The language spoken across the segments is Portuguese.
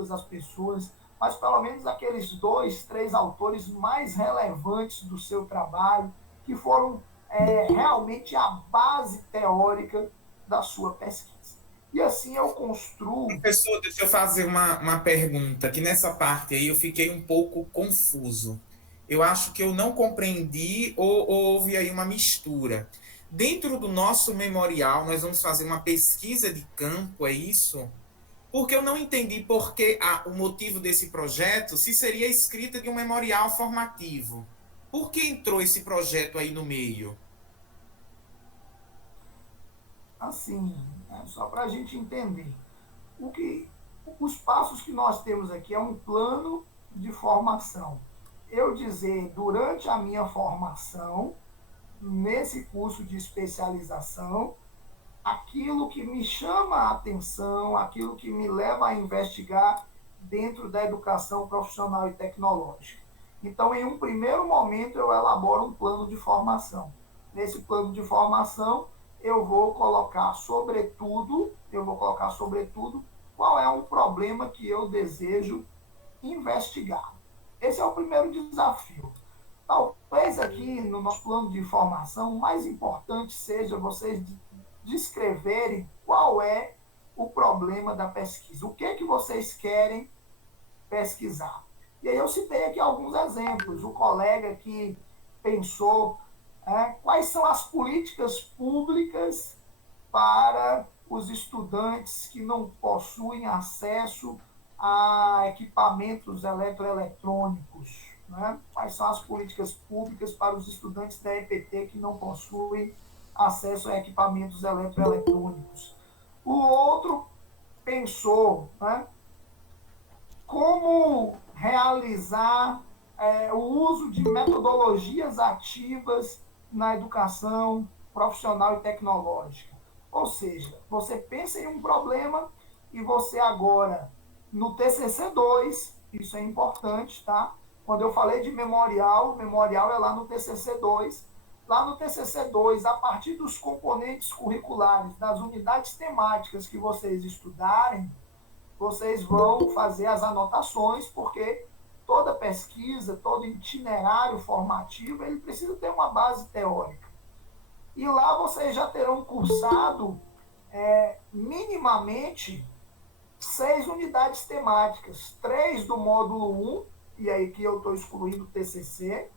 todas as pessoas, mas pelo menos aqueles 2, 3 autores mais relevantes do seu trabalho, que foram realmente a base teórica da sua pesquisa. E assim eu construo. Professor, deixa eu fazer uma pergunta, que nessa parte aí eu fiquei um pouco confuso. Eu acho que eu não compreendi ou houve aí uma mistura. Dentro do nosso memorial, nós vamos fazer uma pesquisa de campo, é isso? Porque eu não entendi por que o motivo desse projeto, se seria a escrita de um memorial formativo. Por que entrou esse projeto aí no meio? Assim, só para a gente entender. O que, os passos que nós temos aqui é um plano de formação. Eu dizer, durante a minha formação, nesse curso de especialização, aquilo que me chama a atenção, aquilo que me leva a investigar dentro da educação profissional e tecnológica. Então, em um primeiro momento, eu elaboro um plano de formação. Nesse plano de formação, eu vou colocar sobretudo qual é um problema que eu desejo investigar. Esse é o primeiro desafio. Talvez aqui no nosso plano de formação, o mais importante seja vocês descreverem qual é o problema da pesquisa. O que é que vocês querem pesquisar? E aí eu citei aqui alguns exemplos. O colega que pensou quais são as políticas públicas para os estudantes que não possuem acesso a equipamentos eletroeletrônicos. Né? Quais são as políticas públicas para os estudantes da EPT que não possuem acesso a equipamentos eletroeletrônicos? O outro pensou, né, como realizar o uso de metodologias ativas na educação profissional e tecnológica. Ou seja, você pensa em um problema e você agora, no TCC2, isso é importante, tá? Quando eu falei de memorial, memorial é lá no TCC2. Lá no TCC2, a partir dos componentes curriculares, das unidades temáticas que vocês estudarem, vocês vão fazer as anotações, porque toda pesquisa, todo itinerário formativo, ele precisa ter uma base teórica. E lá vocês já terão cursado minimamente 6 unidades temáticas, 3 do módulo 1, e aí que eu estou excluindo o TCC,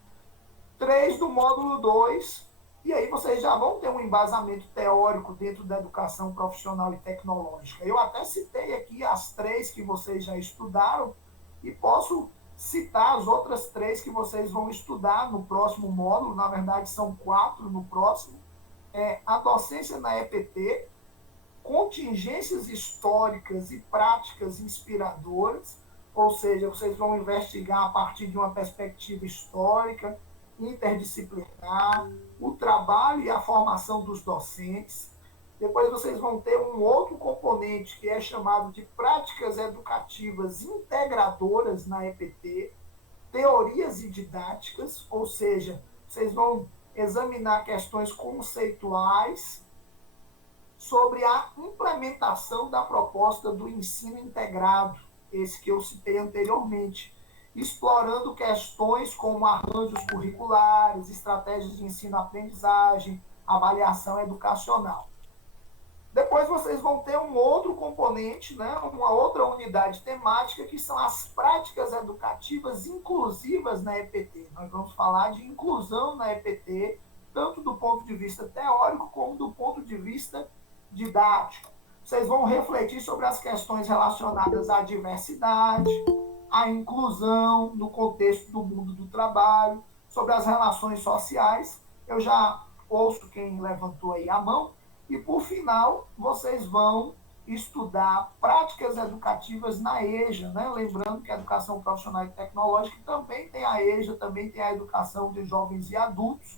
3 do módulo 2, e aí vocês já vão ter um embasamento teórico dentro da educação profissional e tecnológica. Eu até citei aqui as 3 que vocês já estudaram e posso citar as outras 3 que vocês vão estudar no próximo módulo, na verdade são 4 no próximo. A docência na EPT, contingências históricas e práticas inspiradoras, ou seja, vocês vão investigar a partir de uma perspectiva histórica, interdisciplinar, o trabalho e a formação dos docentes. Depois vocês vão ter um outro componente que é chamado de práticas educativas integradoras na EPT, teorias e didáticas, ou seja, vocês vão examinar questões conceituais sobre a implementação da proposta do ensino integrado, esse que eu citei anteriormente, explorando questões como arranjos curriculares, estratégias de ensino-aprendizagem, avaliação educacional. Depois vocês vão ter um outro componente, né, uma outra unidade temática, que são as práticas educativas inclusivas na EPT. Nós vamos falar de inclusão na EPT, tanto do ponto de vista teórico como do ponto de vista didático. Vocês vão refletir sobre as questões relacionadas à diversidade, à inclusão no contexto do mundo do trabalho, sobre as relações sociais. Eu já ouço quem levantou aí a mão. E, por final, vocês vão estudar práticas educativas na EJA, né? Lembrando que a educação profissional e tecnológica também tem a EJA, também tem a educação de jovens e adultos.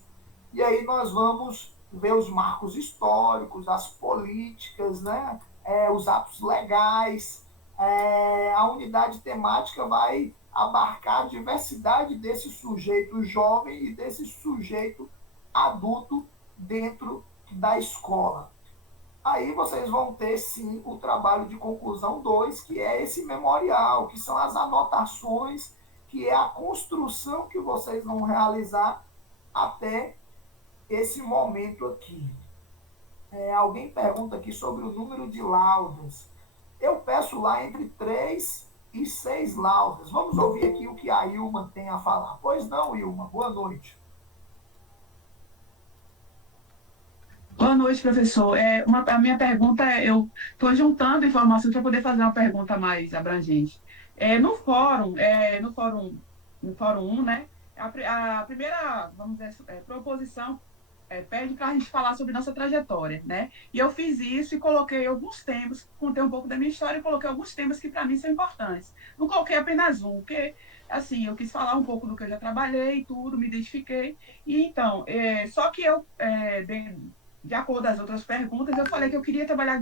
E aí nós vamos ver os marcos históricos, as políticas, né? Os atos legais. A unidade temática vai abarcar a diversidade desse sujeito jovem e desse sujeito adulto dentro da escola. aí vocês vão ter, sim, o trabalho de conclusão 2, que é esse memorial, que são as anotações, que é a construção que vocês vão realizar até esse momento aqui. Alguém pergunta aqui sobre o número de laudas. Eu peço lá entre 3 e 6 laudas. Vamos ouvir aqui o que a Ilma tem a falar. Pois não, Ilma, boa noite. Boa noite, professor. A minha pergunta eu estou juntando informações para poder fazer uma pergunta mais abrangente. No fórum 1, né, a primeira, vamos dizer, proposição pede para a gente falar sobre nossa trajetória, né? E eu fiz isso e coloquei alguns temas, contei um pouco da minha história e coloquei alguns temas que para mim são importantes. Não coloquei apenas um, porque, assim, eu quis falar um pouco do que eu já trabalhei e tudo, me identifiquei. E então, só que de acordo com as outras perguntas, eu falei que eu queria trabalhar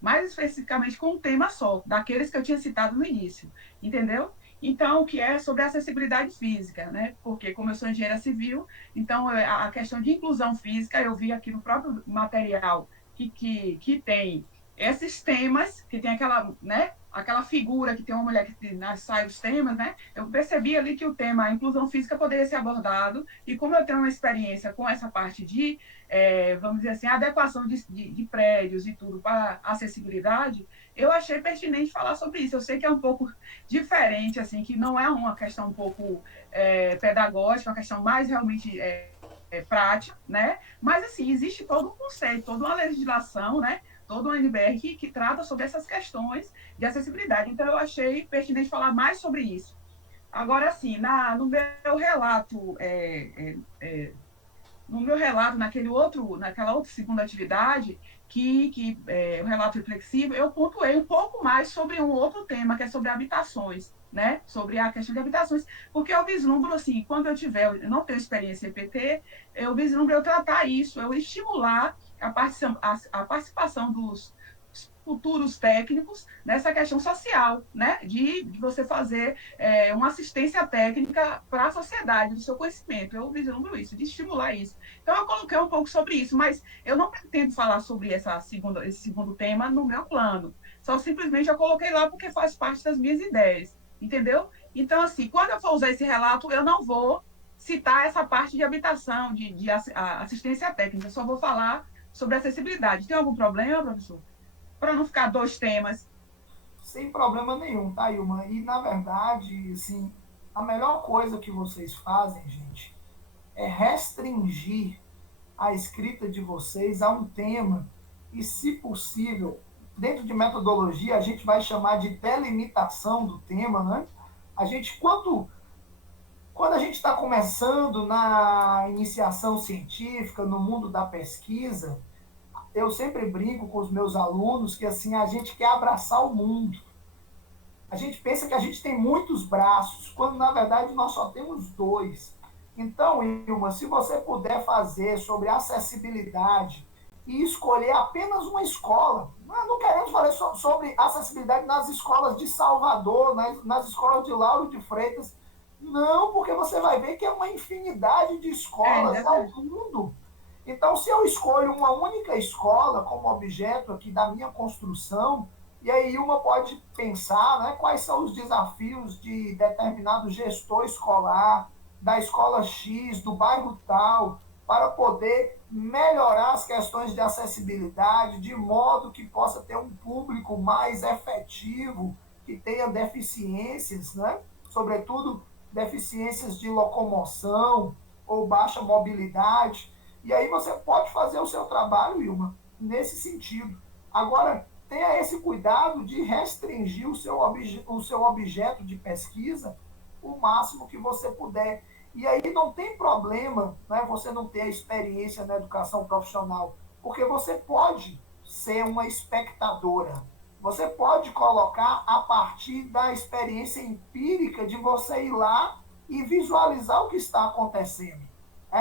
mais especificamente com um tema só, daqueles que eu tinha citado no início, entendeu? Então, que é sobre a acessibilidade física, né? Porque, como eu sou engenheira civil, então a questão de inclusão física, eu vi aqui no próprio material que tem esses temas, que tem aquela, né? Aquela figura que tem uma mulher que sai os temas, né? Eu percebi ali que o tema, a inclusão física, poderia ser abordado, e como eu tenho uma experiência com essa parte de vamos dizer assim, a adequação de prédios e tudo para acessibilidade, eu achei pertinente falar sobre isso. Eu sei que é um pouco diferente, assim, que não é uma questão um pouco pedagógica, uma questão mais realmente prática, né? Mas, assim, existe todo um conceito, toda uma legislação, né? Todo um NBR que trata sobre essas questões de acessibilidade. Então, eu achei pertinente falar mais sobre isso. Agora, assim, no meu relato no meu relato, naquela outra segunda atividade, o relato reflexivo, eu pontuei um pouco mais sobre um outro tema, que é sobre habitações, né? Sobre a questão de habitações, porque eu vislumbro, assim, quando eu não tenho experiência em PT, eu vislumbro eu tratar isso, eu estimular a participação dos futuros técnicos nessa questão social, né? De você fazer uma assistência técnica para a sociedade, do seu conhecimento. Eu vislumbro isso, de estimular isso. Então, eu coloquei um pouco sobre isso, mas eu não pretendo falar sobre esse segundo tema no meu plano. Só simplesmente eu coloquei lá porque faz parte das minhas ideias, entendeu? Então, assim, quando eu for usar esse relato, eu não vou citar essa parte de habitação, de assistência técnica, eu só vou falar sobre acessibilidade. Tem algum problema, professor? Para não ficar dois temas. Sem problema nenhum, tá, Ilma? E, na verdade, assim, a melhor coisa que vocês fazem, gente, é restringir a escrita de vocês a um tema e, se possível, dentro de metodologia, a gente vai chamar de delimitação do tema, né? A gente, quando a gente está começando na iniciação científica, no mundo da pesquisa, eu sempre brinco com os meus alunos que assim a gente quer abraçar o mundo. A gente pensa que a gente tem muitos braços, quando na verdade nós só temos dois. Então, Ilma, se você puder fazer sobre acessibilidade e escolher apenas uma escola, não queremos falar sobre acessibilidade nas escolas de Salvador, nas escolas de Lauro de Freitas, não, porque você vai ver que é uma infinidade de escolas ao mundo. Então, se eu escolho uma única escola como objeto aqui da minha construção, e aí uma pode pensar, né, quais são os desafios de determinado gestor escolar, da escola X, do bairro tal, para poder melhorar as questões de acessibilidade, de modo que possa ter um público mais efetivo, que tenha deficiências, né, sobretudo deficiências de locomoção ou baixa mobilidade. E aí você pode fazer o seu trabalho, Ilma, nesse sentido. Agora, tenha esse cuidado de restringir o seu objeto de pesquisa o máximo que você puder. E aí não tem problema, né, você não ter a experiência na educação profissional, porque você pode ser uma espectadora. Você pode colocar a partir da experiência empírica de você ir lá e visualizar o que está acontecendo.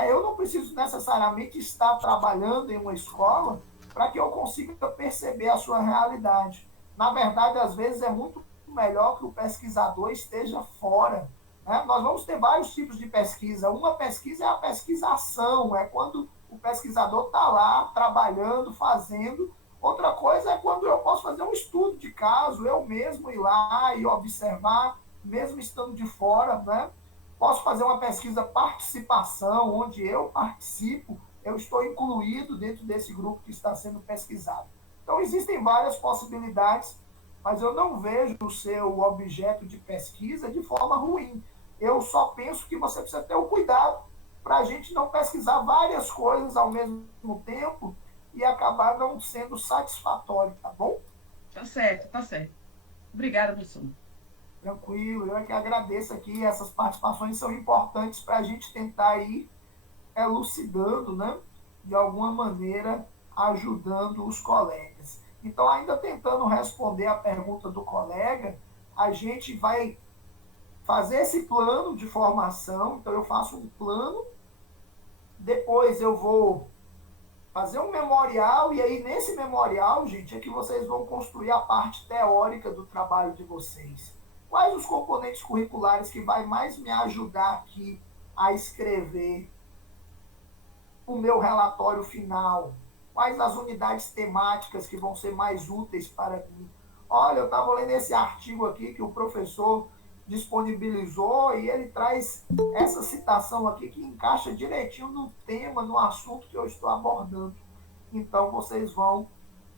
Eu não preciso necessariamente estar trabalhando em uma escola para que eu consiga perceber a sua realidade. Na verdade, às vezes é muito melhor que o pesquisador esteja fora. Nós vamos ter vários tipos de pesquisa. Uma pesquisa é a pesquisação, é quando o pesquisador está lá trabalhando, fazendo, Outra coisa é quando eu posso fazer um estudo de caso, eu mesmo ir lá e observar, mesmo estando de fora, né? Posso fazer uma pesquisa participação, onde eu participo, eu estou incluído dentro desse grupo que está sendo pesquisado. Então, existem várias possibilidades, mas eu não vejo o seu objeto de pesquisa de forma ruim. Eu só penso que você precisa ter o cuidado para a gente não pesquisar várias coisas ao mesmo tempo e acabar não sendo satisfatório, tá bom? Tá certo, tá certo. Obrigada, professor. Tranquilo, eu é que agradeço aqui, essas participações são importantes para a gente tentar ir elucidando, né, de alguma maneira, ajudando os colegas. Então, ainda tentando responder a pergunta do colega, a gente vai fazer esse plano de formação, então eu faço um plano, depois eu vou fazer um memorial, e aí nesse memorial, gente, é que vocês vão construir a parte teórica do trabalho de vocês. Quais os componentes curriculares que vai mais me ajudar aqui a escrever o meu relatório final? Quais as unidades temáticas que vão ser mais úteis para mim? Olha, eu estava lendo esse artigo aqui que o professor disponibilizou e ele traz essa citação aqui que encaixa direitinho no tema, no assunto que eu estou abordando. Então, vocês vão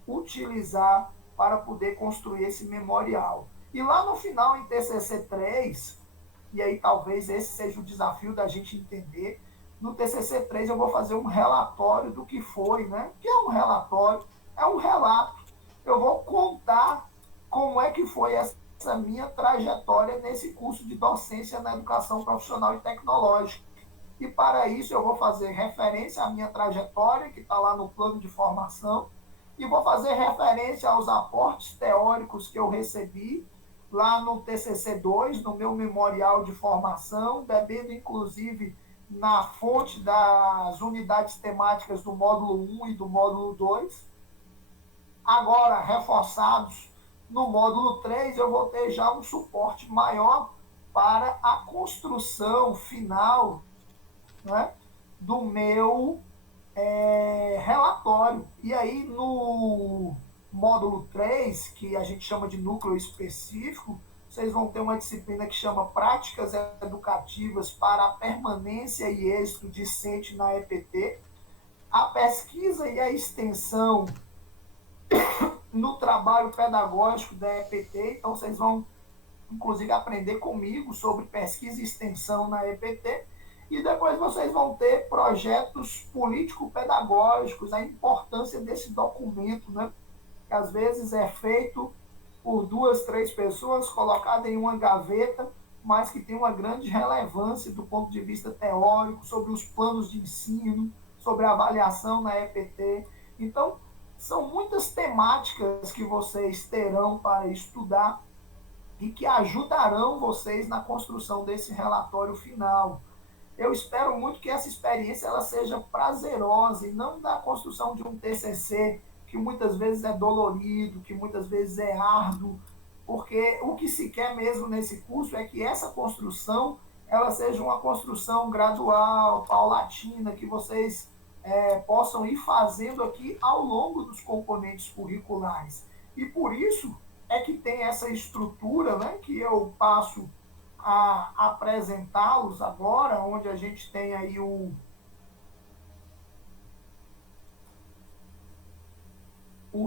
utilizar para poder construir esse memorial. E lá no final, em TCC 3, e aí talvez esse seja o desafio da gente entender, no TCC 3 eu vou fazer um relatório do que foi, né? O que é um relatório? É um relato. Eu vou contar como é que foi essa minha trajetória nesse curso de docência na educação profissional e tecnológica. E para isso eu vou fazer referência à minha trajetória, que está lá no plano de formação, e vou fazer referência aos aportes teóricos que eu recebi lá no TCC 2, no meu memorial de formação, bebendo inclusive na fonte das unidades temáticas do módulo 1 e do módulo 2. Agora, reforçados no módulo 3, eu vou ter já um suporte maior para a construção final, né, do meu relatório. E aí, no módulo 3, que a gente chama de núcleo específico, vocês vão ter uma disciplina que chama Práticas Educativas para a Permanência e Êxito Discente na EPT, a pesquisa e a extensão no trabalho pedagógico da EPT. Então, vocês vão, inclusive, aprender comigo sobre pesquisa e extensão na EPT. E depois vocês vão ter projetos político-pedagógicos, a importância desse documento, né? Que às vezes é feito por 2, 3 pessoas, colocado em uma gaveta, mas que tem uma grande relevância do ponto de vista teórico, sobre os planos de ensino, sobre a avaliação na EPT. Então, são muitas temáticas que vocês terão para estudar e que ajudarão vocês na construção desse relatório final. Eu espero muito que essa experiência ela seja prazerosa e não da construção de um TCC que muitas vezes é dolorido, que muitas vezes é árduo, porque o que se quer mesmo nesse curso é que essa construção ela seja uma construção gradual, paulatina, que vocês possam ir fazendo aqui ao longo dos componentes curriculares. E por isso é que tem essa estrutura, né, que eu passo a apresentá-los agora, onde a gente tem aí o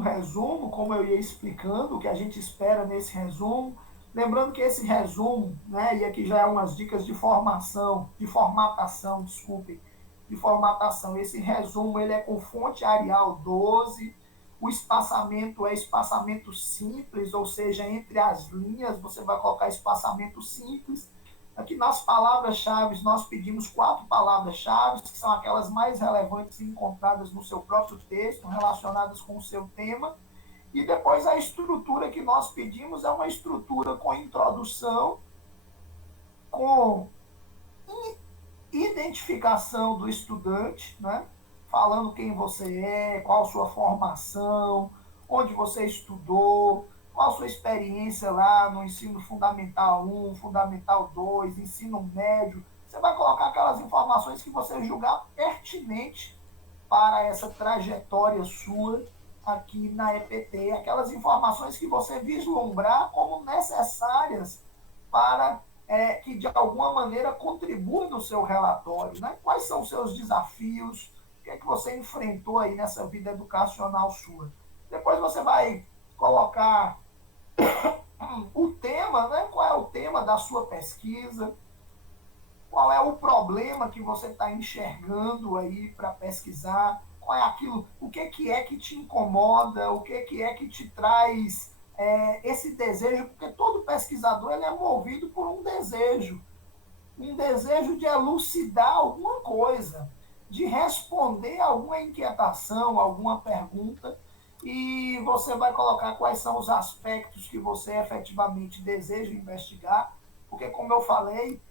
resumo, como eu ia explicando, o que a gente espera nesse resumo. Lembrando que esse resumo, né, e aqui já é umas dicas de formação, de formatação, desculpem, de formatação. Esse resumo ele é com fonte Arial 12, o espaçamento é espaçamento simples, ou seja, entre as linhas você vai colocar espaçamento simples. Aqui nas palavras-chave nós pedimos 4 palavras-chave, que são aquelas mais relevantes encontradas no seu próprio texto, relacionadas com o seu tema. E depois a estrutura que nós pedimos é uma estrutura com introdução, com identificação do estudante, né? Falando quem você é, qual a sua formação, onde você estudou, qual a sua experiência lá no ensino fundamental 1, fundamental 2, ensino médio. Você vai colocar aquelas informações que você julgar pertinente para essa trajetória sua aqui na EPT, aquelas informações que você vislumbrar como necessárias para que, de alguma maneira, contribuam no seu relatório. Né? Quais são os seus desafios? O que é que você enfrentou aí nessa vida educacional sua? Depois você vai colocar o tema, né? Qual é o tema da sua pesquisa, qual é o problema que você está enxergando aí para pesquisar, qual é aquilo, o que é que te incomoda, o que é que te traz esse desejo, porque todo pesquisador ele é movido por um desejo de elucidar alguma coisa, de responder alguma inquietação, alguma pergunta, e você vai colocar quais são os aspectos que você efetivamente deseja investigar, porque, como eu falei,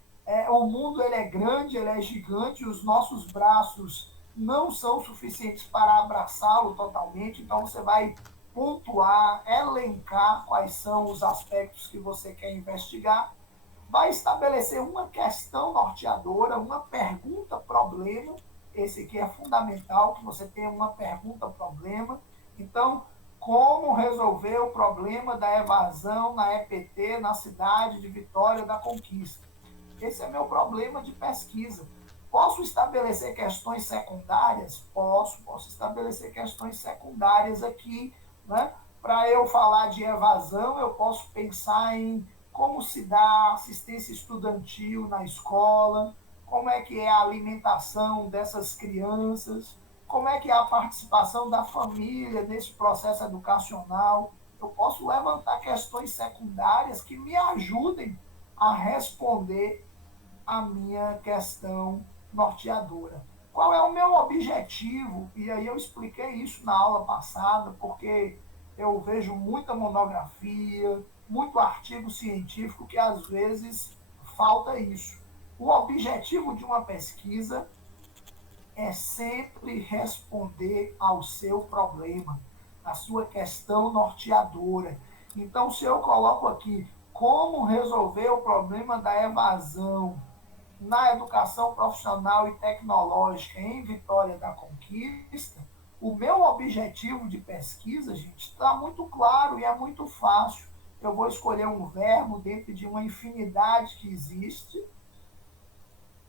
o mundo ele é grande, ele é gigante, os nossos braços não são suficientes para abraçá-lo totalmente, então você vai pontuar, elencar quais são os aspectos que você quer investigar, vai estabelecer uma questão norteadora, uma pergunta-problema. Esse aqui é fundamental, que você tenha uma pergunta-problema. Então, como resolver o problema da evasão na EPT, na cidade de Vitória da Conquista? Esse é meu problema de pesquisa. Posso estabelecer questões secundárias? Posso estabelecer questões secundárias aqui, né? Para eu falar de evasão, eu posso pensar em como se dá assistência estudantil na escola, como é que é a alimentação dessas crianças, como é que é a participação da família nesse processo educacional. Eu posso levantar questões secundárias que me ajudem a responder a minha questão norteadora. Qual é o meu objetivo? E aí eu expliquei isso na aula passada, porque eu vejo muita monografia, muito artigo científico que às vezes falta isso. O objetivo de uma pesquisa é sempre responder ao seu problema, à sua questão norteadora. Então, se eu coloco aqui como resolver o problema da evasão na educação profissional e tecnológica em Vitória da Conquista, o meu objetivo de pesquisa, gente, está muito claro e é muito fácil. Eu vou escolher um verbo dentro de uma infinidade que existe.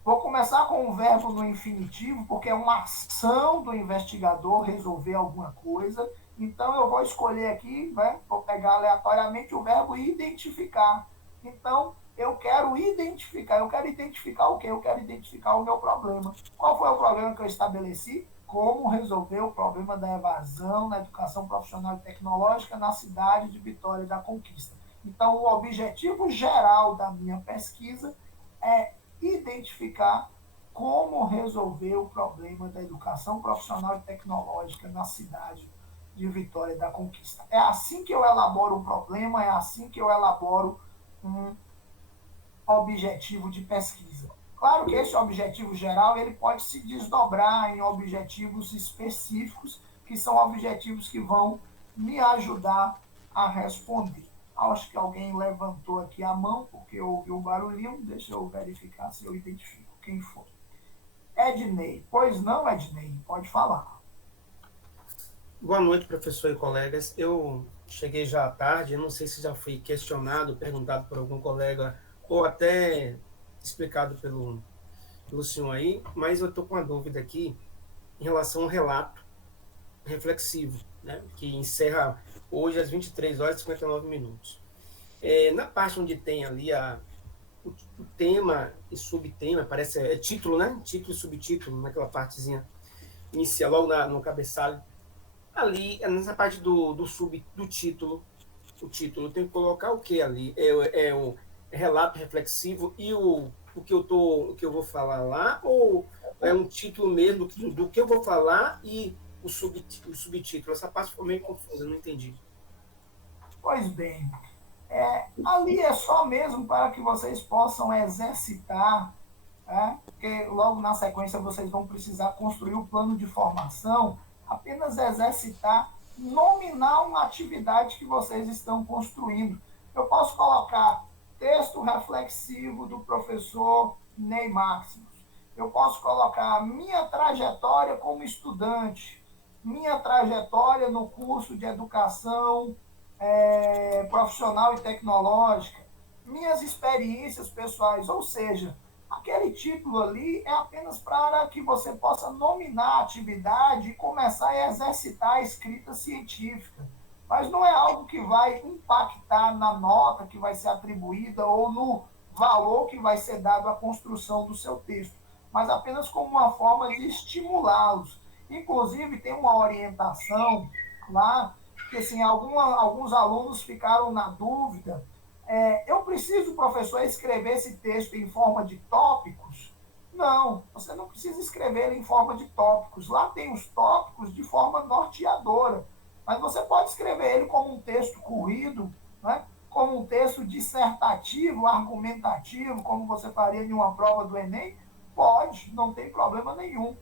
Vou começar com um verbo no infinitivo, porque é uma ação do investigador resolver alguma coisa. Então, eu vou escolher aqui, né, vou pegar aleatoriamente o verbo identificar. Então, eu quero identificar o quê? Eu quero identificar o meu problema. Qual foi o problema que eu estabeleci? Como resolver o problema da evasão na educação profissional e tecnológica na cidade de Vitória da Conquista. Então, o objetivo geral da minha pesquisa é identificar como resolver o problema da educação profissional e tecnológica na cidade de Vitória da Conquista. É assim que eu elaboro um problema, é assim que eu elaboro um objetivo de pesquisa. Claro que esse objetivo geral ele pode se desdobrar em objetivos específicos, que são objetivos que vão me ajudar a responder. Acho que alguém levantou aqui a mão, porque eu ouvi um barulhinho. Deixa eu verificar se eu identifico quem foi. Ednei. Pois não, Ednei, pode falar. Boa noite, professor e colegas. Eu cheguei já à tarde, não sei se já fui questionado, perguntado por algum colega, ou até explicado pelo senhor aí, mas eu estou com uma dúvida aqui em relação ao relato reflexivo, né, que encerra hoje às 23 horas e 59 minutos. Na parte onde tem ali o tema e subtema, parece título, né? Título e subtítulo, naquela partezinha inicial, logo no cabeçalho. Ali, nessa parte do título, o título, tem que colocar o que ali? É o relato reflexivo e o que eu vou falar lá, ou é um título mesmo do que eu vou falar e o subtítulo? Essa parte ficou meio confusa, não entendi. Pois bem, ali é só mesmo para que vocês possam exercitar, porque logo na sequência vocês vão precisar construir o plano de formação, apenas exercitar, nominar uma atividade que vocês estão construindo. Eu posso colocar texto reflexivo do professor Ney Máximos. Eu posso colocar minha trajetória como estudante, minha trajetória no curso de educação profissional e tecnológica, minhas experiências pessoais, ou seja, aquele título ali é apenas para que você possa nominar a atividade e começar a exercitar a escrita científica. Mas não é algo que vai impactar na nota que vai ser atribuída ou no valor que vai ser dado à construção do seu texto, mas apenas como uma forma de estimulá-los. Inclusive, tem uma orientação lá, que assim, alguns alunos ficaram na dúvida. Eu preciso, professor, escrever esse texto em forma de tópicos? Não, você não precisa escrever em forma de tópicos. Lá tem os tópicos de forma norteadora, mas você pode escrever ele como um texto corrido, né? Como um texto dissertativo, argumentativo, como você faria em uma prova do Enem. Pode, não tem problema nenhum.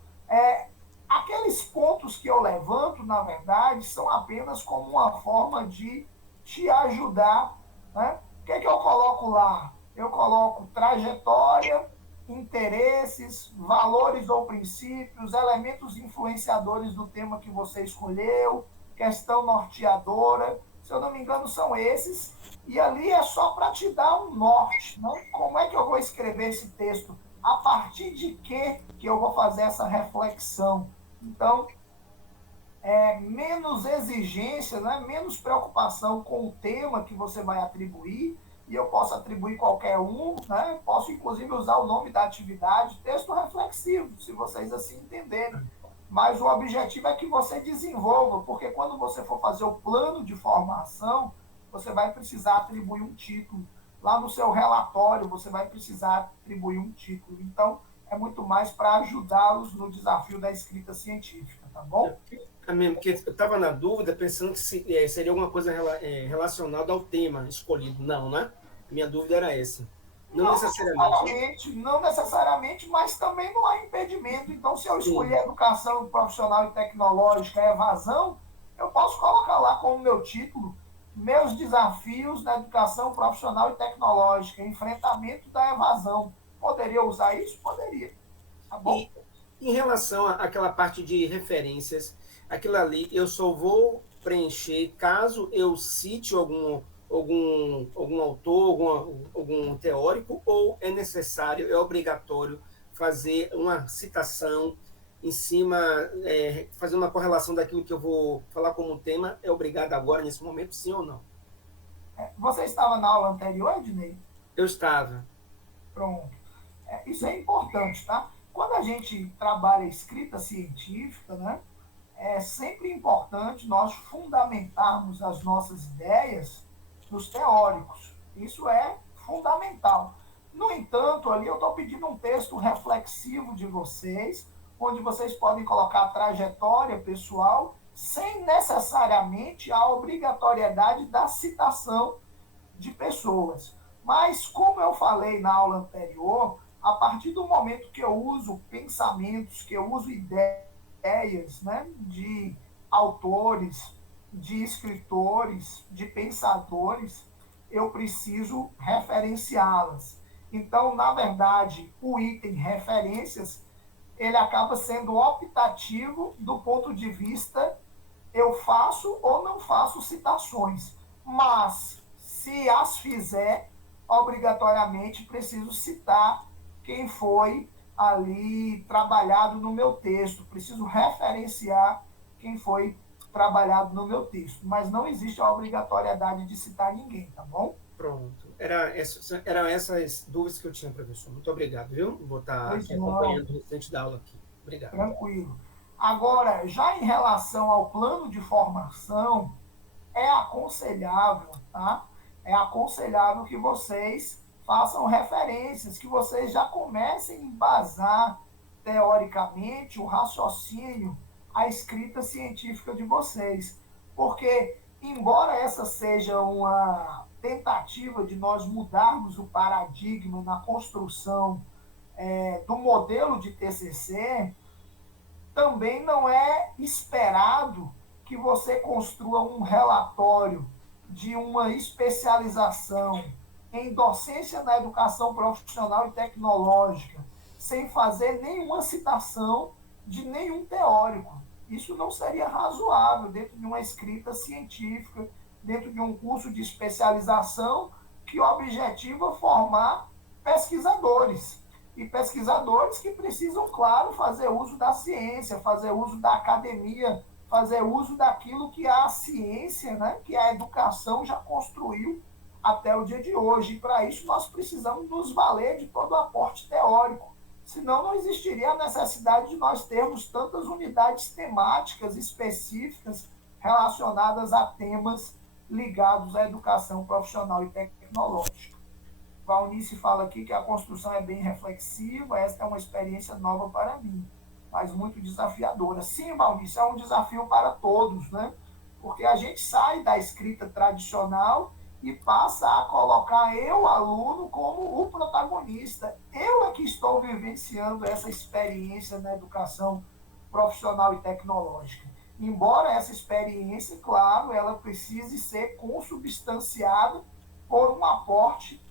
Aqueles pontos que eu levanto, na verdade, são apenas como uma forma de te ajudar, né? O que é que eu coloco lá? Eu coloco trajetória, interesses, valores ou princípios, elementos influenciadores do tema que você escolheu, questão norteadora. Se eu não me engano, são esses. E ali é só para te dar um norte, né? Como é que eu vou escrever esse texto? A partir de que eu vou fazer essa reflexão? Então, menos exigência, né? Menos preocupação com o tema que você vai atribuir, e eu posso atribuir qualquer um, né? Posso, inclusive, usar o nome da atividade, texto reflexivo, se vocês assim entenderem. Mas o objetivo é que você desenvolva, porque quando você for fazer o plano de formação, você vai precisar atribuir um título. Lá no seu relatório, você vai precisar atribuir um título. Então, é muito mais para ajudá-los no desafio da escrita científica, tá bom? Mesmo, porque eu estava na dúvida, pensando que seria alguma coisa relacionada ao tema escolhido. Não, né? Minha dúvida era essa. Não necessariamente. Não necessariamente, mas também não há impedimento. Então, se eu escolher educação profissional e tecnológica, evasão, eu posso colocar lá como meu título meus desafios na educação profissional e tecnológica, enfrentamento da evasão. Poderia usar isso? Poderia. Tá bom? E em relação àquela parte de referências, aquilo ali eu só vou preencher caso eu cite algum autor, algum teórico, ou é necessário, é obrigatório fazer uma citação em cima, fazer uma correlação daquilo que eu vou falar como tema, é obrigado agora, nesse momento, sim ou não? Você estava na aula anterior, Ednei? Eu estava. Pronto. Isso é importante, tá? Quando a gente trabalha escrita científica, né, é sempre importante nós fundamentarmos as nossas ideias nos teóricos. Isso é fundamental. No entanto, ali eu estou pedindo um texto reflexivo de vocês, onde vocês podem colocar a trajetória pessoal, sem necessariamente a obrigatoriedade da citação de pessoas. Mas, como eu falei na aula anterior, a partir do momento que eu uso pensamentos, que eu uso ideias, né, de autores, de escritores, de pensadores, eu preciso referenciá-las. Então, na verdade, o item referências, ele acaba sendo optativo do ponto de vista eu faço ou não faço citações. Mas, se as fizer, obrigatoriamente preciso citar quem foi ali trabalhado no meu texto. Preciso referenciar quem foi trabalhado no meu texto. Mas não existe a obrigatoriedade de citar ninguém, tá bom? Pronto. Eram essas dúvidas que eu tinha, professor. Muito obrigado, viu? Vou estar aqui acompanhando o restante da aula aqui. Obrigado. Tranquilo. Agora, já em relação ao plano de formação, é aconselhável, tá? É aconselhável que vocês façam referências, que vocês já comecem a embasar teoricamente o raciocínio, a escrita científica de vocês. Porque, embora essa seja uma tentativa de nós mudarmos o paradigma na construção do modelo de TCC, também não é esperado que você construa um relatório de uma especialização em docência na educação profissional e tecnológica, sem fazer nenhuma citação de nenhum teórico. Isso não seria razoável dentro de uma escrita científica, dentro de um curso de especialização que objetiva formar pesquisadores. E pesquisadores que precisam, claro, fazer uso da ciência, fazer uso da academia, fazer uso daquilo que a ciência, né, que a educação já construiu até o dia de hoje. E para isso nós precisamos nos valer de todo o aporte teórico. Senão não existiria a necessidade de nós termos tantas unidades temáticas específicas relacionadas a temas ligados à educação profissional e tecnológica. Valnice fala aqui que a construção é bem reflexiva, esta é uma experiência nova para mim, mas muito desafiadora. Sim, Valnice, é um desafio para todos, né? Porque a gente sai da escrita tradicional e passa a colocar eu, aluno, como o protagonista. Eu é que estou vivenciando essa experiência na educação profissional e tecnológica. Embora essa experiência, claro, ela precise ser consubstanciada por um aporte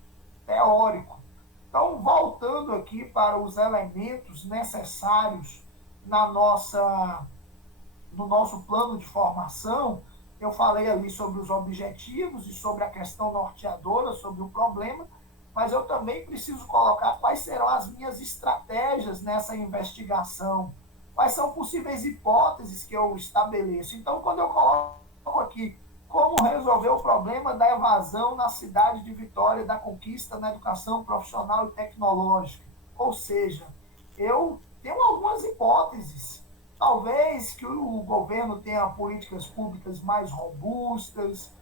teórico. Então, voltando aqui para os elementos necessários na no nosso plano de formação, eu falei ali sobre os objetivos e sobre a questão norteadora, sobre o problema, mas eu também preciso colocar quais serão as minhas estratégias nessa investigação, quais são possíveis hipóteses que eu estabeleço. Então, quando eu coloco aqui como resolver o problema da evasão na cidade de Vitória, da conquista na educação profissional e tecnológica, ou seja, eu tenho algumas hipóteses. Talvez que o governo tenha políticas públicas mais robustas,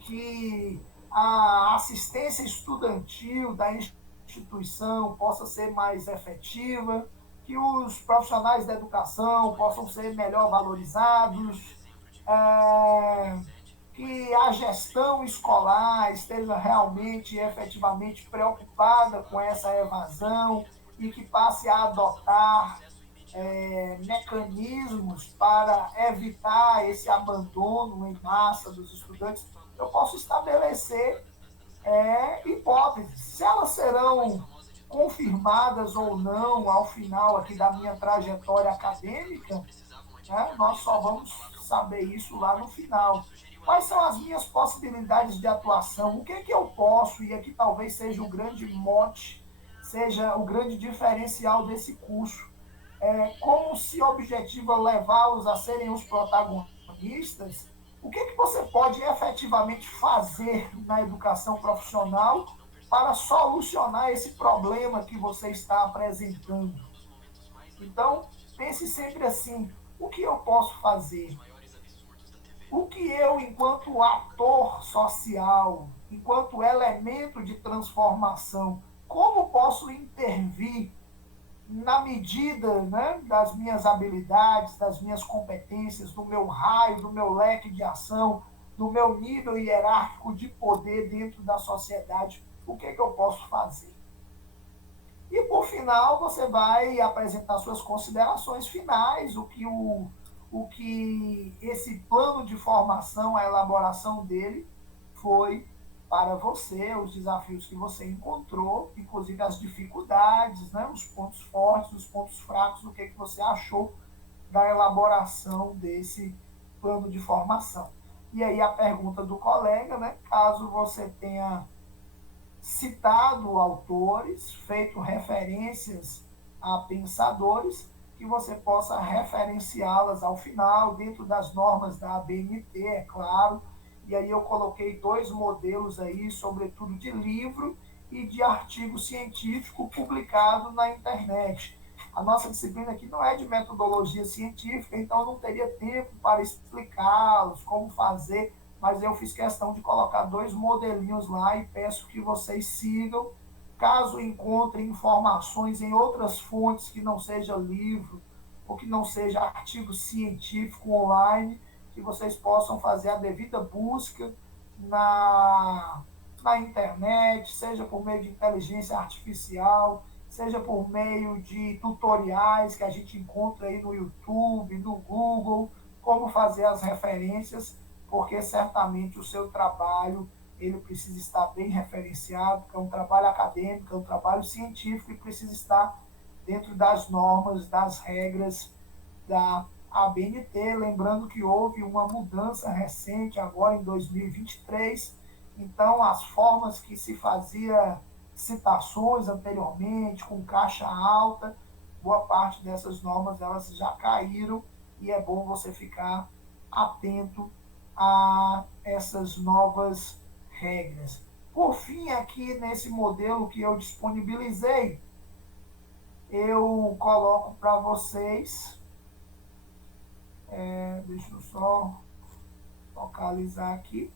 que a assistência estudantil da instituição possa ser mais efetiva, que os profissionais da educação possam ser melhor valorizados, que a gestão escolar esteja realmente e efetivamente preocupada com essa evasão e que passe a adotar mecanismos para evitar esse abandono em massa dos estudantes. Eu posso estabelecer hipóteses. Se elas serão confirmadas ou não ao final aqui da minha trajetória acadêmica, né, nós só vamos saber isso lá no final. Quais são as minhas possibilidades de atuação? O que é que eu posso, e aqui talvez seja o grande mote, seja o grande diferencial desse curso, como se objetiva levá-los a serem os protagonistas, o que é que você pode efetivamente fazer na educação profissional para solucionar esse problema que você está apresentando? Então, pense sempre assim, o que eu posso fazer? O que eu, enquanto ator social, enquanto elemento de transformação, como posso intervir na medida, né, das minhas habilidades, das minhas competências, do meu raio, do meu leque de ação, do meu nível hierárquico de poder dentro da sociedade? O que é que eu posso fazer? E, por final, você vai apresentar suas considerações finais, o que esse plano de formação, a elaboração dele, foi para você, os desafios que você encontrou, inclusive as dificuldades, né, os pontos fortes, os pontos fracos, o que você achou da elaboração desse plano de formação. E aí a pergunta do colega, né, caso você tenha citado autores, feito referências a pensadores, que você possa referenciá-las ao final, dentro das normas da ABNT, é claro. E aí eu coloquei 2 modelos aí, sobretudo de livro e de artigo científico publicado na internet. A nossa disciplina aqui não é de metodologia científica, então eu não teria tempo para explicá-los, como fazer, mas eu fiz questão de colocar 2 modelinhos lá e peço que vocês sigam. Caso encontrem informações em outras fontes que não seja livro ou que não seja artigo científico online, que vocês possam fazer a devida busca na internet, seja por meio de inteligência artificial, seja por meio de tutoriais que a gente encontra aí no YouTube, no Google, como fazer as referências, porque certamente o seu trabalho ele precisa estar bem referenciado, porque é um trabalho acadêmico, é um trabalho científico e precisa estar dentro das normas, das regras da a BNT, lembrando que houve uma mudança recente agora em 2023, então as formas que se fazia citações anteriormente, com caixa alta, boa parte dessas normas elas já caíram e é bom você ficar atento a essas novas regras. Por fim, aqui nesse modelo que eu disponibilizei, eu coloco para vocês, deixa eu só localizar aqui,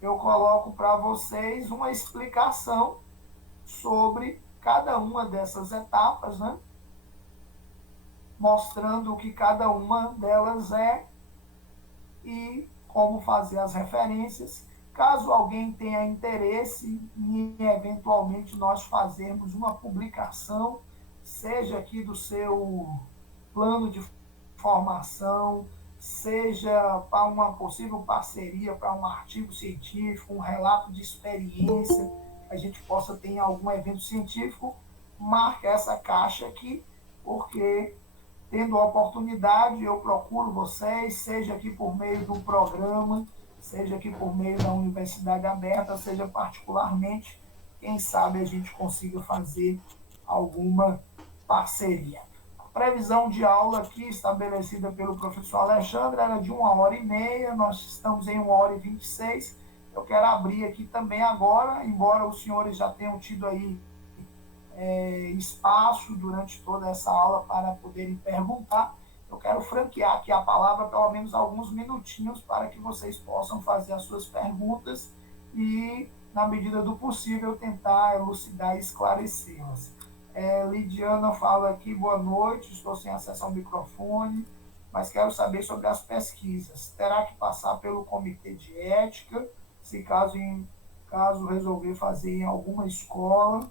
eu coloco para vocês uma explicação sobre cada uma dessas etapas, né? Mostrando o que cada uma delas é e como fazer as referências. Caso alguém tenha interesse em eventualmente nós fazermos uma publicação, seja aqui do seu plano de formação, seja para uma possível parceria, para um artigo científico, um relato de experiência, que a gente possa ter em algum evento científico, marque essa caixa aqui, porque tendo a oportunidade, eu procuro vocês, seja aqui por meio do programa, seja aqui por meio da Universidade Aberta, seja particularmente, quem sabe a gente consiga fazer alguma parceria. A previsão de aula aqui, estabelecida pelo professor Alexandre, era de 1h30, nós estamos em 1h26. Eu quero abrir aqui também agora, embora os senhores já tenham tido aí espaço durante toda essa aula para poderem perguntar, eu quero franquear aqui a palavra pelo menos alguns minutinhos para que vocês possam fazer as suas perguntas e, na medida do possível, tentar elucidar e esclarecê-las. Lidiana fala aqui, boa noite, estou sem acesso ao microfone, mas quero saber sobre as pesquisas. Terá que passar pelo comitê de ética, se caso resolver fazer em alguma escola.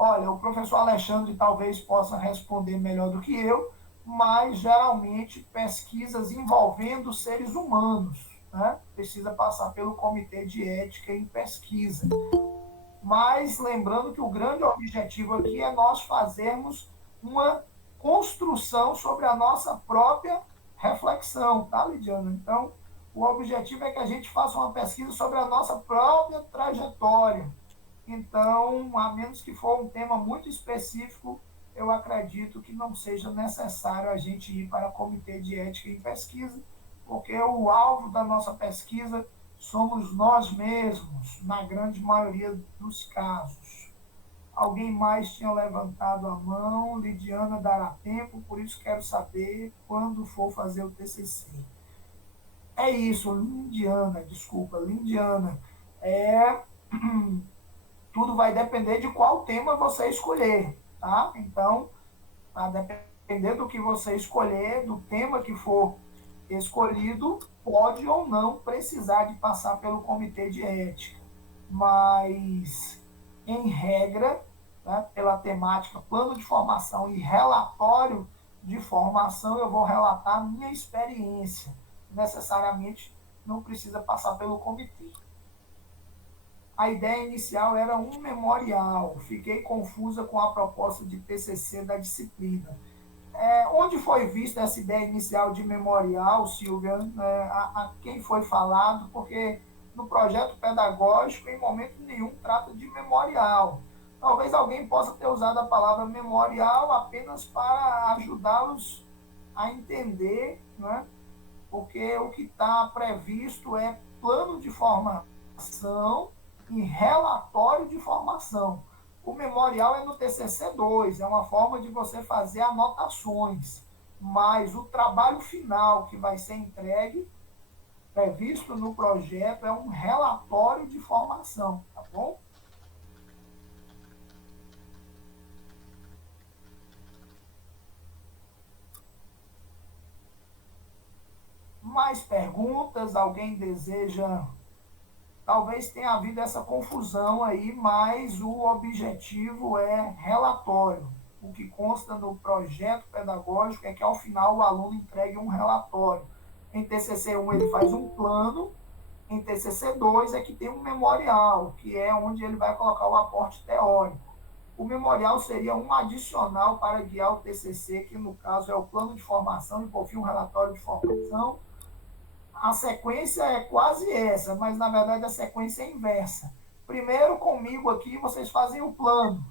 Olha, o professor Alexandre talvez possa responder melhor do que eu, mas geralmente pesquisas envolvendo seres humanos, né? Precisa passar pelo comitê de ética em pesquisa. Mas lembrando que o grande objetivo aqui é nós fazermos uma construção sobre a nossa própria reflexão, tá, Lidiana? Então, o objetivo é que a gente faça uma pesquisa sobre a nossa própria trajetória. Então, a menos que for um tema muito específico, eu acredito que não seja necessário a gente ir para o comitê de ética em pesquisa, porque o alvo da nossa pesquisa somos nós mesmos, na grande maioria dos casos. Alguém mais tinha levantado a mão, Lidiana dará tempo, por isso quero saber quando for fazer o TCC. É isso, Lindiana. Tudo vai depender de qual tema você escolher, tá? Então, a depender do que você escolher, do tema que for escolhido, pode ou não precisar de passar pelo comitê de ética. Mas, em regra, né, pela temática plano de formação e relatório de formação, eu vou relatar a minha experiência. Necessariamente não precisa passar pelo comitê. A ideia inicial era um memorial. Fiquei confusa com a proposta de TCC da disciplina. Onde foi vista essa ideia inicial de memorial, Silvia? A quem foi falado? Porque no projeto pedagógico, em momento nenhum, trata de memorial. Talvez alguém possa ter usado a palavra memorial apenas para ajudá-los a entender, né? Porque o que está previsto é plano de formação e relatório de formação. O memorial é no TCC2, é uma forma de você fazer anotações, mas o trabalho final que vai ser entregue, previsto no projeto, é um relatório de formação, tá bom? Mais perguntas? Alguém deseja? Talvez tenha havido essa confusão aí, mas o objetivo é relatório. O que consta no projeto pedagógico é que, ao final, o aluno entregue um relatório. Em TCC1 ele faz um plano, em TCC2 é que tem um memorial, que é onde ele vai colocar o aporte teórico. O memorial seria um adicional para guiar o TCC, que no caso é o plano de formação e, por fim, um relatório de formação. A sequência é quase essa, mas na verdade a sequência é inversa. Primeiro, comigo aqui, vocês fazem o plano.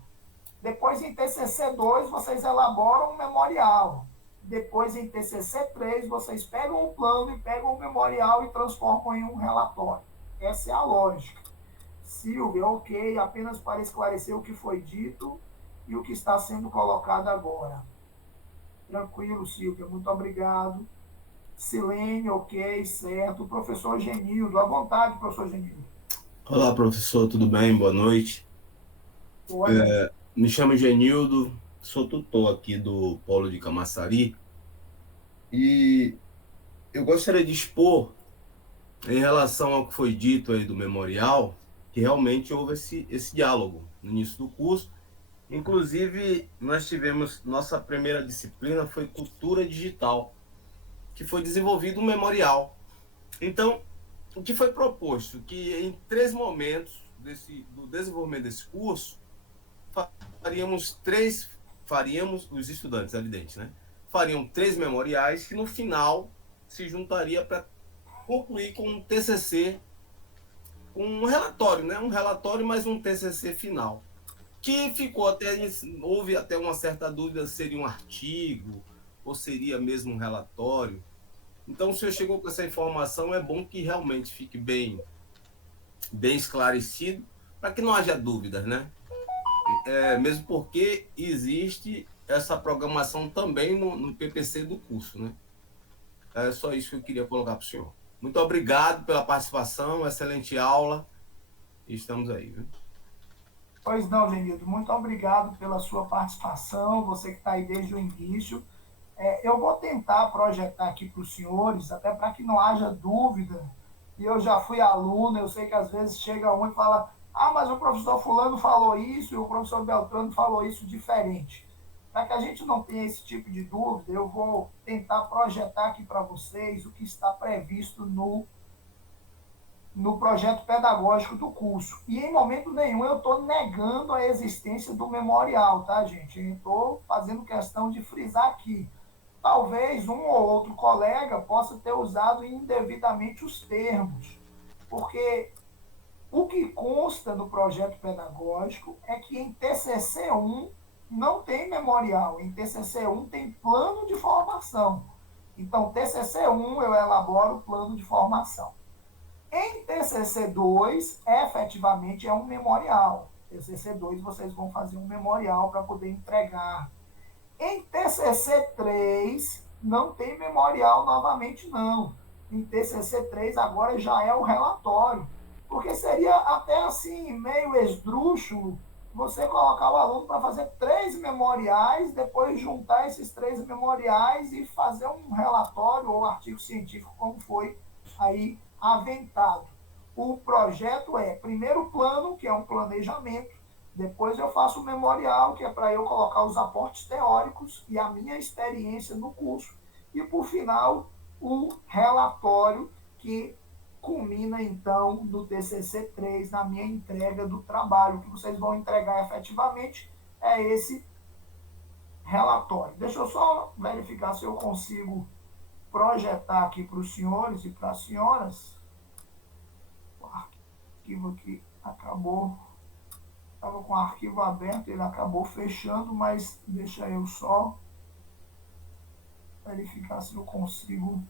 Depois, em TCC2, vocês elaboram um memorial. Depois, em TCC3, vocês pegam o plano e pegam o memorial e transformam em um relatório. Essa é a lógica. Silvia, ok, apenas para esclarecer o que foi dito e o que está sendo colocado agora. Tranquilo, Silvia, muito obrigado. Silene, ok, certo. Professor Genildo, à vontade, professor Genildo. Olá, professor, tudo bem? Boa noite. Me chamo Genildo, sou tutor aqui do Polo de Camaçari e eu gostaria de expor, em relação ao que foi dito aí do memorial, que realmente houve esse diálogo no início do curso. Inclusive, nós tivemos, nossa primeira disciplina foi Cultura Digital, que foi desenvolvido um memorial. Então, o que foi proposto? Que em 3 momentos do desenvolvimento desse curso, faríamos, os estudantes, evidente, né? Fariam 3 memoriais que no final se juntaria para concluir com um TCC, um relatório, né? Um relatório mais um TCC final. Que ficou houve até uma certa dúvida se seria um artigo ou seria mesmo um relatório. Então, o senhor chegou com essa informação, é bom que realmente fique bem esclarecido, para que não haja dúvidas, né? Mesmo porque existe essa programação também no PPC do curso, né? É só isso que eu queria colocar para o senhor. Muito obrigado pela participação, excelente aula, e estamos aí, viu? Pois não, Genildo, muito obrigado pela sua participação, você que está aí desde o início. Eu vou tentar projetar aqui para os senhores, até para que não haja dúvida, e eu já fui aluno, eu sei que às vezes chega um e fala, mas o professor fulano falou isso e o professor Beltrano falou isso diferente. Para que a gente não tenha esse tipo de dúvida, eu vou tentar projetar aqui para vocês o que está previsto no projeto pedagógico do curso. E em momento nenhum eu estou negando a existência do memorial, tá, gente? Eu estou fazendo questão de frisar aqui. Talvez um ou outro colega possa ter usado indevidamente os termos, porque o que consta no projeto pedagógico é que em TCC1 não tem memorial, em TCC1 tem plano de formação. Então, TCC1 eu elaboro o plano de formação. Em TCC2, efetivamente é um memorial. TCC2 vocês vão fazer um memorial para poder entregar. Em TCC3 não tem memorial novamente, não. Em TCC3 agora já é o relatório. Porque seria até assim, meio esdrúxulo, você colocar o aluno para fazer 3 memoriais, depois juntar esses 3 memoriais e fazer um relatório ou artigo científico, como foi aí aventado. O projeto é, primeiro o plano, que é um planejamento, depois eu faço o memorial, que é para eu colocar os aportes teóricos e a minha experiência no curso, e por final o relatório, que culmina então no TCC3, na minha entrega do trabalho. O que vocês vão entregar efetivamente é esse relatório. Deixa eu só verificar se eu consigo projetar aqui para os senhores e para as senhoras. O arquivo aqui acabou, estava com o arquivo aberto, ele acabou fechando, mas deixa eu só verificar se eu consigo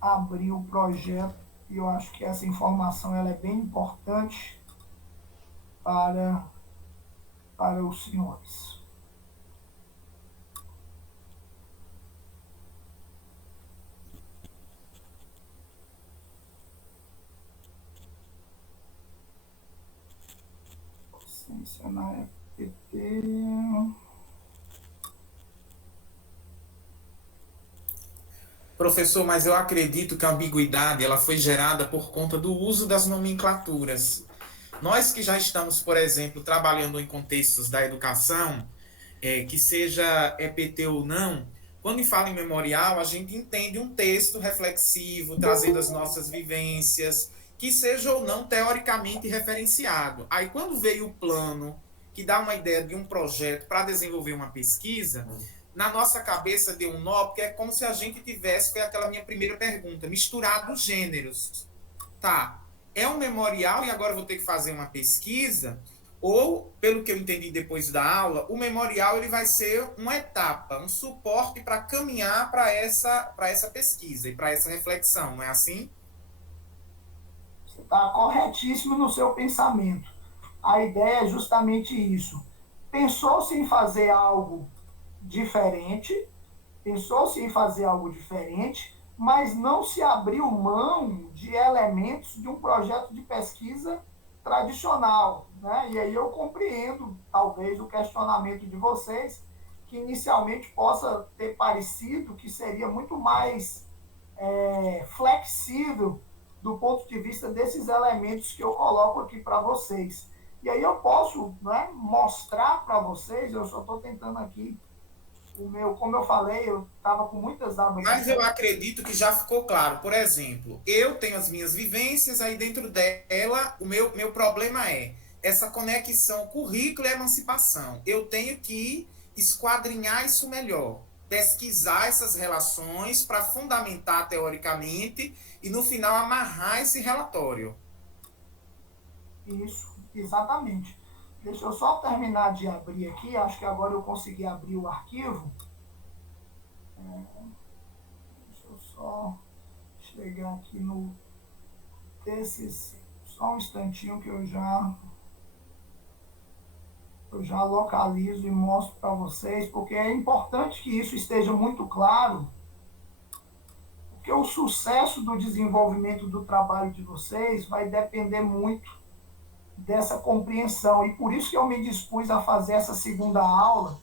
abrir o projeto. E eu acho que essa informação ela é bem importante para os senhores. Ciência na FPT. Professor, mas eu acredito que a ambiguidade ela foi gerada por conta do uso das nomenclaturas. Nós que já estamos, por exemplo, trabalhando em contextos da educação, que seja EPT ou não, quando fala em memorial, a gente entende um texto reflexivo, trazendo as nossas vivências, que seja ou não teoricamente referenciado. Aí, quando veio o plano, que dá uma ideia de um projeto para desenvolver uma pesquisa, na nossa cabeça deu um nó, porque é como se a gente tivesse, foi aquela minha primeira pergunta, misturado os gêneros. Tá, é um memorial e agora vou ter que fazer uma pesquisa, ou, pelo que eu entendi depois da aula, o memorial ele vai ser uma etapa, um suporte para caminhar para essa pesquisa e para essa reflexão, não é assim? Você está corretíssimo no seu pensamento. A ideia é justamente isso. Pensou-se em fazer algo diferente, mas não se abriu mão de elementos de um projeto de pesquisa tradicional, né? E aí eu compreendo, talvez, o questionamento de vocês, que inicialmente possa ter parecido que seria muito mais flexível do ponto de vista desses elementos que eu coloco aqui para vocês. E aí eu posso, né, mostrar para vocês, eu só estou tentando aqui, como eu falei, eu estava com muitas abas. Mas eu acredito que já ficou claro. Por exemplo, eu tenho as minhas vivências, aí dentro dela, o meu problema é essa conexão currículo e emancipação. Eu tenho que esquadrinhar isso melhor, pesquisar essas relações para fundamentar teoricamente e, no final, amarrar esse relatório. Isso, exatamente. Deixa eu só terminar de abrir aqui, acho que agora eu consegui abrir o arquivo. Deixa eu só chegar aqui no TCC. Só um instantinho que eu já localizo e mostro para vocês, porque é importante que isso esteja muito claro, porque o sucesso do desenvolvimento do trabalho de vocês vai depender muito dessa compreensão. E por isso que eu me dispus a fazer essa segunda aula,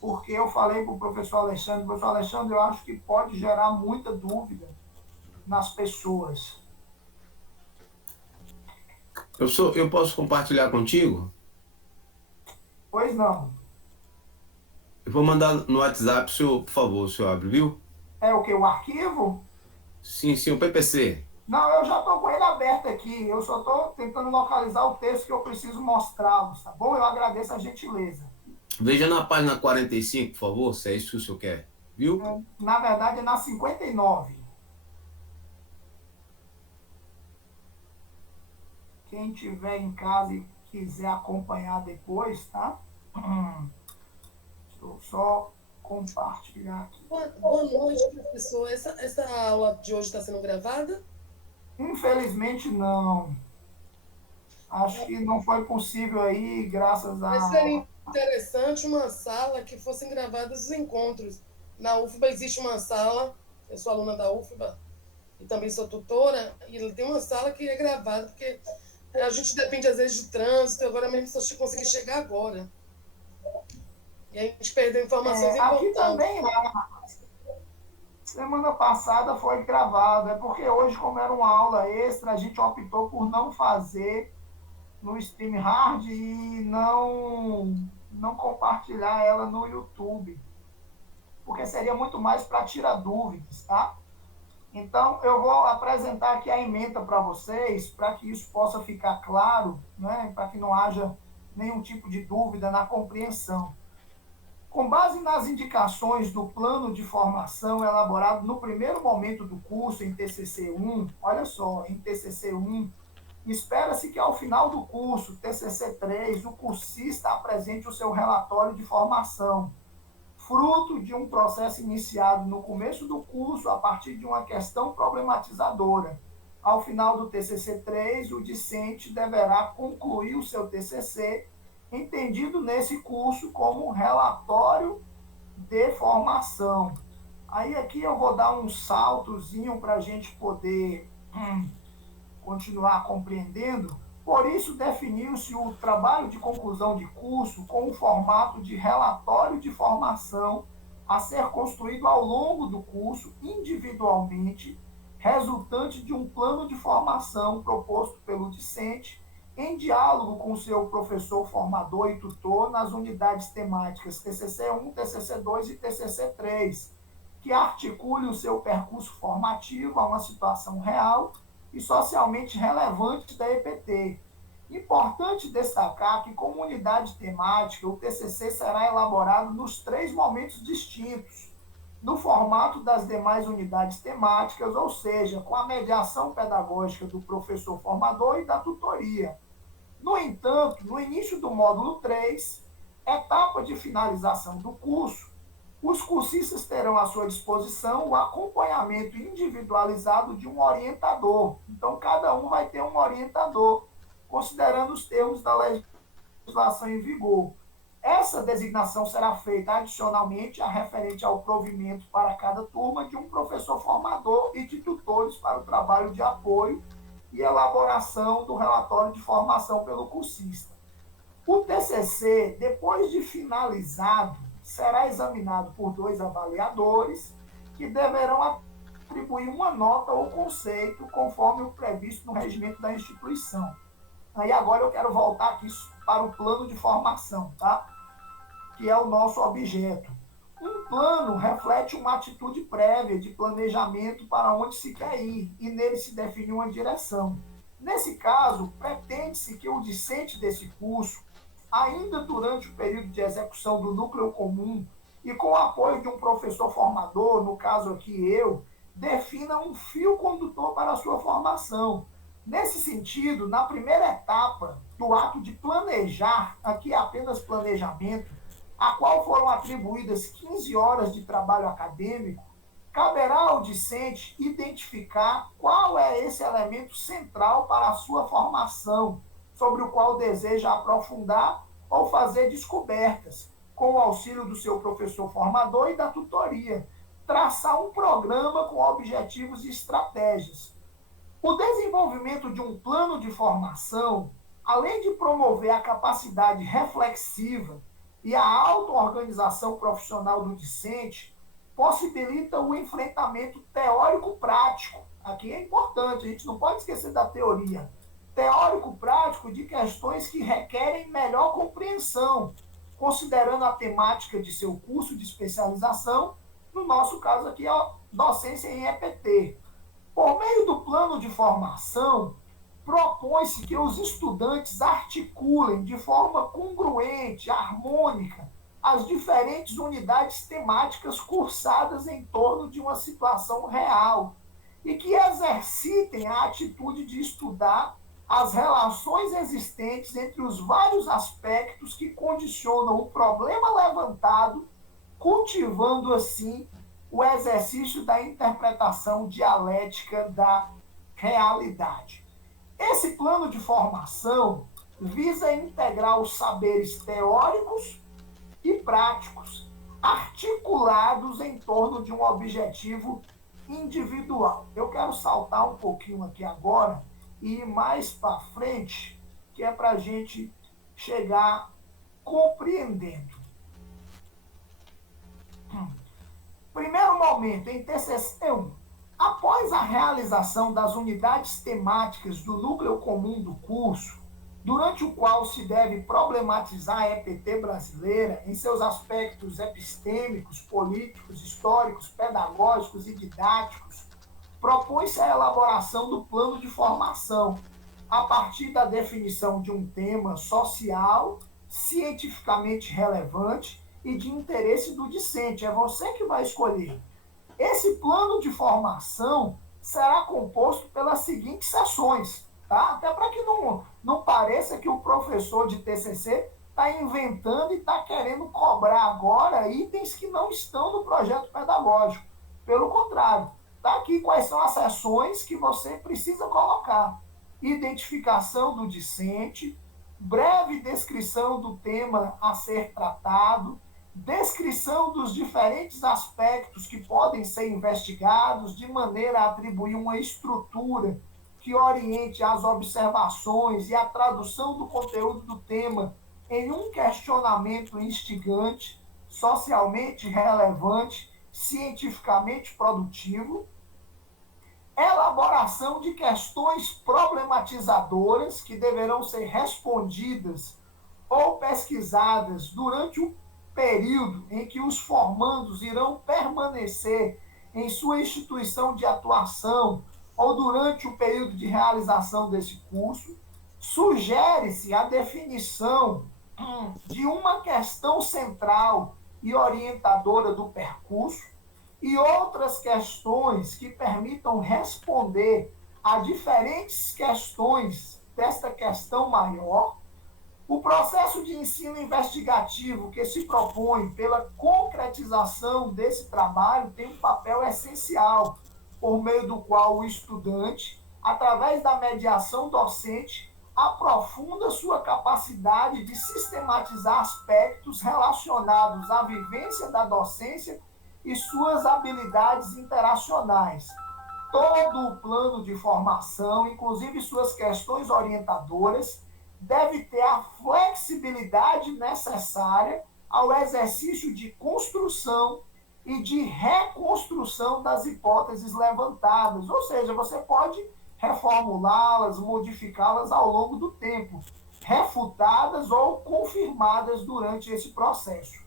porque eu falei para o professor Alexandre, eu acho que pode gerar muita dúvida nas pessoas. Professor, eu posso compartilhar contigo? Pois não. Eu vou mandar no WhatsApp, senhor, por favor, o senhor abre, viu? É o que? O arquivo? Sim, o PPC. Não, eu já estou com ele aberto aqui. Eu só estou tentando localizar o texto que eu preciso mostrá-los, tá bom? Eu agradeço a gentileza. Veja na página 45, por favor, se é isso que o senhor quer, viu? Na verdade, é na 59. Quem tiver em casa e quiser acompanhar depois, tá? Deixa eu só compartilhar aqui. Boa noite, professor. Essa aula de hoje está sendo gravada? Infelizmente, não. Acho que não foi possível aí, graças a... Mas seria interessante uma sala que fossem gravados os encontros. Na UFBA existe uma sala, eu sou aluna da UFBA e também sou tutora, e tem uma sala que é gravada, porque a gente depende, às vezes, de trânsito, agora mesmo só consegui chegar agora. E a gente perdeu informações importantes. Aqui também, semana passada foi gravado, é porque hoje, como era uma aula extra, a gente optou por não fazer no StreamYard e não compartilhar ela no YouTube, porque seria muito mais para tirar dúvidas, tá? Então, eu vou apresentar aqui a ementa para vocês, para que isso possa ficar claro, né? Para que não haja nenhum tipo de dúvida na compreensão. Com base nas indicações do plano de formação elaborado no primeiro momento do curso em TCC1, olha só, em TCC1, espera-se que ao final do curso, TCC3, o cursista apresente o seu relatório de formação, fruto de um processo iniciado no começo do curso a partir de uma questão problematizadora. Ao final do TCC3, o discente deverá concluir o seu TCC, entendido nesse curso como um relatório de formação. Aí aqui eu vou dar um saltozinho para a gente poder continuar compreendendo. Por isso, definiu-se o trabalho de conclusão de curso com o formato de relatório de formação a ser construído ao longo do curso, individualmente, resultante de um plano de formação proposto pelo discente, em diálogo com o seu professor formador e tutor nas unidades temáticas TCC1, TCC2 e TCC3, que articule o seu percurso formativo a uma situação real e socialmente relevantes da EPT. Importante destacar que, como unidade temática, o TCC será elaborado nos 3 momentos distintos, no formato das demais unidades temáticas, ou seja, com a mediação pedagógica do professor formador e da tutoria. No entanto, no início do módulo 3, etapa de finalização do curso, os cursistas terão à sua disposição o acompanhamento individualizado de um orientador. Então, cada um vai ter um orientador, considerando os termos da legislação em vigor. Essa designação será feita adicionalmente a referente ao provimento para cada turma de um professor formador e de tutores para o trabalho de apoio e elaboração do relatório de formação pelo cursista. O TCC, depois de finalizado, será examinado por 2 avaliadores que deverão atribuir uma nota ou conceito conforme o previsto no regimento da instituição. Aí agora eu quero voltar aqui para o plano de formação, tá? Que é o nosso objeto. Um plano reflete uma atitude prévia de planejamento para onde se quer ir, e nele se define uma direção. Nesse caso, pretende-se que o discente desse curso, ainda durante o período de execução do núcleo comum e com o apoio de um professor formador, no caso aqui eu, defina um fio condutor para a sua formação. Nesse sentido, na primeira etapa do ato de planejar, aqui é apenas planejamento, a qual foram atribuídas 15 horas de trabalho acadêmico, caberá ao discente identificar qual é esse elemento central para a sua formação, sobre o qual deseja aprofundar ou fazer descobertas, com o auxílio do seu professor formador e da tutoria, traçar um programa com objetivos e estratégias. O desenvolvimento de um plano de formação, além de promover a capacidade reflexiva e a auto-organização profissional do discente, possibilita o enfrentamento teórico-prático. Aqui é importante, a gente não pode esquecer da teoria. Teórico-prático de questões que requerem melhor compreensão, considerando a temática de seu curso de especialização, no nosso caso aqui, a docência em EPT. Por meio do plano de formação, propõe-se que os estudantes articulem de forma congruente, harmônica, as diferentes unidades temáticas cursadas em torno de uma situação real e que exercitem a atitude de estudar as relações existentes entre os vários aspectos que condicionam o problema levantado, cultivando assim o exercício da interpretação dialética da realidade. Esse plano de formação visa integrar os saberes teóricos e práticos, articulados em torno de um objetivo individual. Eu quero saltar um pouquinho aqui agora e ir mais para frente, que é para a gente chegar compreendendo. Primeiro momento, em TCC 1, após a realização das unidades temáticas do núcleo comum do curso, durante o qual se deve problematizar a EPT brasileira em seus aspectos epistêmicos, políticos, históricos, pedagógicos e didáticos, propõe-se a elaboração do plano de formação, a partir da definição de um tema social, cientificamente relevante e de interesse do discente. É você que vai escolher. Esse plano de formação será composto pelas seguintes sessões, tá? Até para que não pareça que o professor de TCC está inventando e está querendo cobrar agora itens que não estão no projeto pedagógico. Pelo contrário, está aqui quais são as sessões que você precisa colocar. Identificação do discente, breve descrição do tema a ser tratado, descrição dos diferentes aspectos que podem ser investigados, de maneira a atribuir uma estrutura que oriente as observações e a tradução do conteúdo do tema em um questionamento instigante, socialmente relevante, cientificamente produtivo, elaboração de questões problematizadoras que deverão ser respondidas ou pesquisadas durante o período em que os formandos irão permanecer em sua instituição de atuação ou durante o período de realização desse curso, sugere-se a definição de uma questão central e orientadora do percurso e outras questões que permitam responder a diferentes questões desta questão maior. O processo de ensino investigativo que se propõe pela concretização desse trabalho tem um papel essencial, por meio do qual o estudante, através da mediação docente, aprofunda sua capacidade de sistematizar aspectos relacionados à vivência da docência e suas habilidades interacionais. Todo o plano de formação, inclusive suas questões orientadoras, deve ter a flexibilidade necessária ao exercício de construção e de reconstrução das hipóteses levantadas. Ou seja, você pode reformulá-las, modificá-las ao longo do tempo, refutadas ou confirmadas durante esse processo.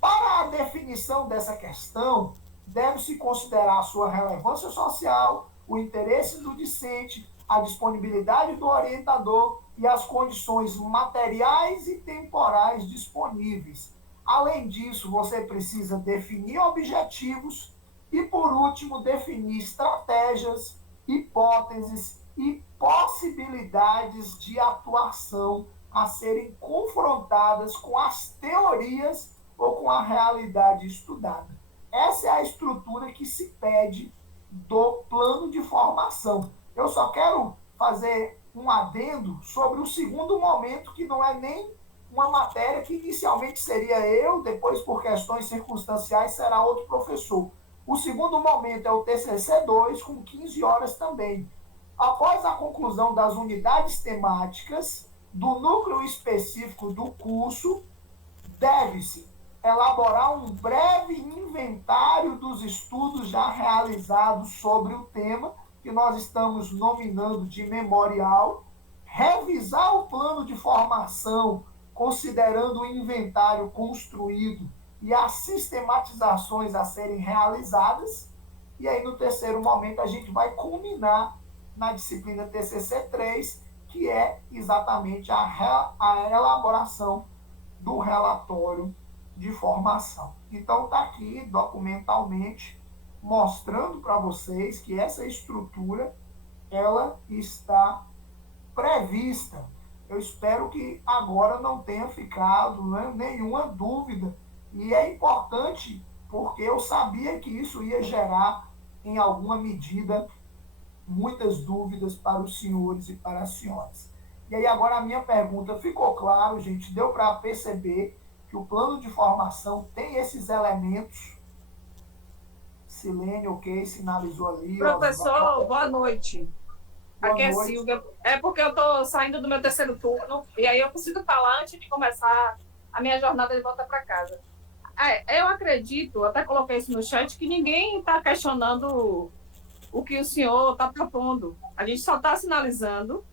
Para a definição dessa questão, deve-se considerar a sua relevância social, o interesse do discente, a disponibilidade do orientador e as condições materiais e temporais disponíveis. Além disso, você precisa definir objetivos e, por último, definir estratégias, hipóteses e possibilidades de atuação a serem confrontadas com as teorias ou com a realidade estudada. Essa é a estrutura que se pede do plano de formação. Eu só quero fazer um adendo sobre o segundo momento, que não é nem uma matéria que inicialmente seria eu, depois por questões circunstanciais será outro professor. O segundo momento é o TCC2, com 15 horas também. Após a conclusão das unidades temáticas do núcleo específico do curso, deve-se elaborar um breve inventário dos estudos já realizados sobre o tema, que nós estamos nominando de memorial, revisar o plano de formação, considerando o inventário construído e as sistematizações a serem realizadas, e aí no terceiro momento a gente vai culminar na disciplina TCC3, que é exatamente a elaboração do relatório de formação. Então está aqui documentalmente mostrando para vocês que essa estrutura ela está prevista. Eu espero que agora não tenha ficado, né, nenhuma dúvida. E é importante porque eu sabia que isso ia gerar, em alguma medida, muitas dúvidas para os senhores e para as senhoras. E aí agora a minha pergunta ficou claro, gente, deu para perceber que o plano de formação tem esses elementos. Silene, ok, sinalizou ali. Professor, boa noite. Boa Aqui é noite. Silvia. É porque eu estou saindo do meu terceiro turno e aí eu preciso falar antes de começar a minha jornada de volta para casa. Eu acredito, até coloquei isso no chat, que ninguém está questionando o que o senhor está propondo. A gente só está sinalizando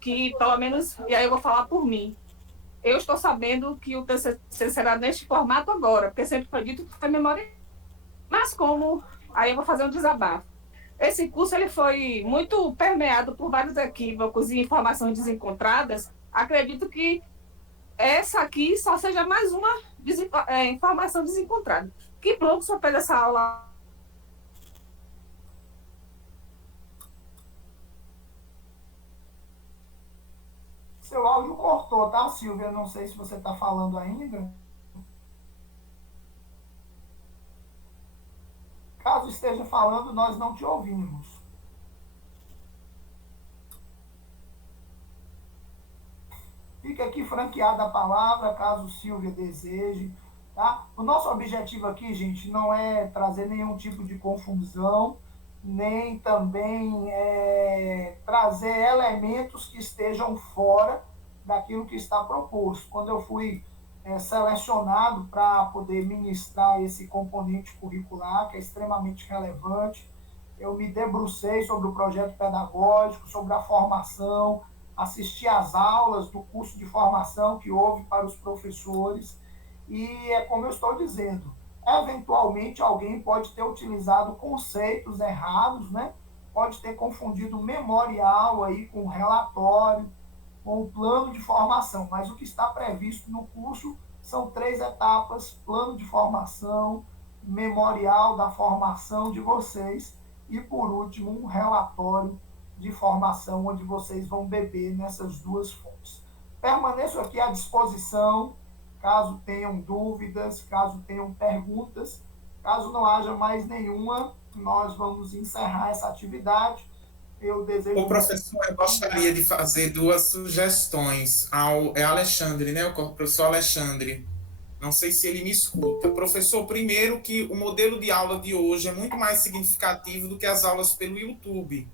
que, pelo menos, e aí eu vou falar por mim, eu estou sabendo que o TCC será neste formato agora, porque sempre foi dito que foi memória. Mas como, aí eu vou fazer um desabafo. Esse curso ele foi muito permeado por vários equívocos e informações desencontradas. Acredito que essa aqui só seja mais uma informação desencontrada. Que bom que o senhor fez essa aula. Seu áudio cortou, tá, Silvia? Não sei se você está falando ainda. Caso esteja falando, nós não te ouvimos. Fica aqui franqueada a palavra, caso Silvia deseje. Tá? O nosso objetivo aqui, gente, não é trazer nenhum tipo de confusão, nem também trazer elementos que estejam fora daquilo que está proposto. Quando eu fui selecionado para poder ministrar esse componente curricular, que é extremamente relevante, eu me debrucei sobre o projeto pedagógico, sobre a formação, assisti às aulas do curso de formação que houve para os professores, e é como eu estou dizendo, eventualmente alguém pode ter utilizado conceitos errados, né, pode ter confundido memorial aí com relatório, com o plano de formação, mas o que está previsto no curso são 3 etapas: plano de formação, memorial da formação de vocês e, por último, um relatório de formação, onde vocês vão beber nessas 2 fontes. Permaneço aqui à disposição, caso tenham dúvidas, caso tenham perguntas. Caso não haja mais nenhuma, nós vamos encerrar essa atividade. Eu desejo... O professor, eu gostaria de fazer 2 sugestões é Alexandre, né? O professor Alexandre. Não sei se ele me escuta. Professor, primeiro que o modelo de aula de hoje é muito mais significativo do que as aulas pelo YouTube,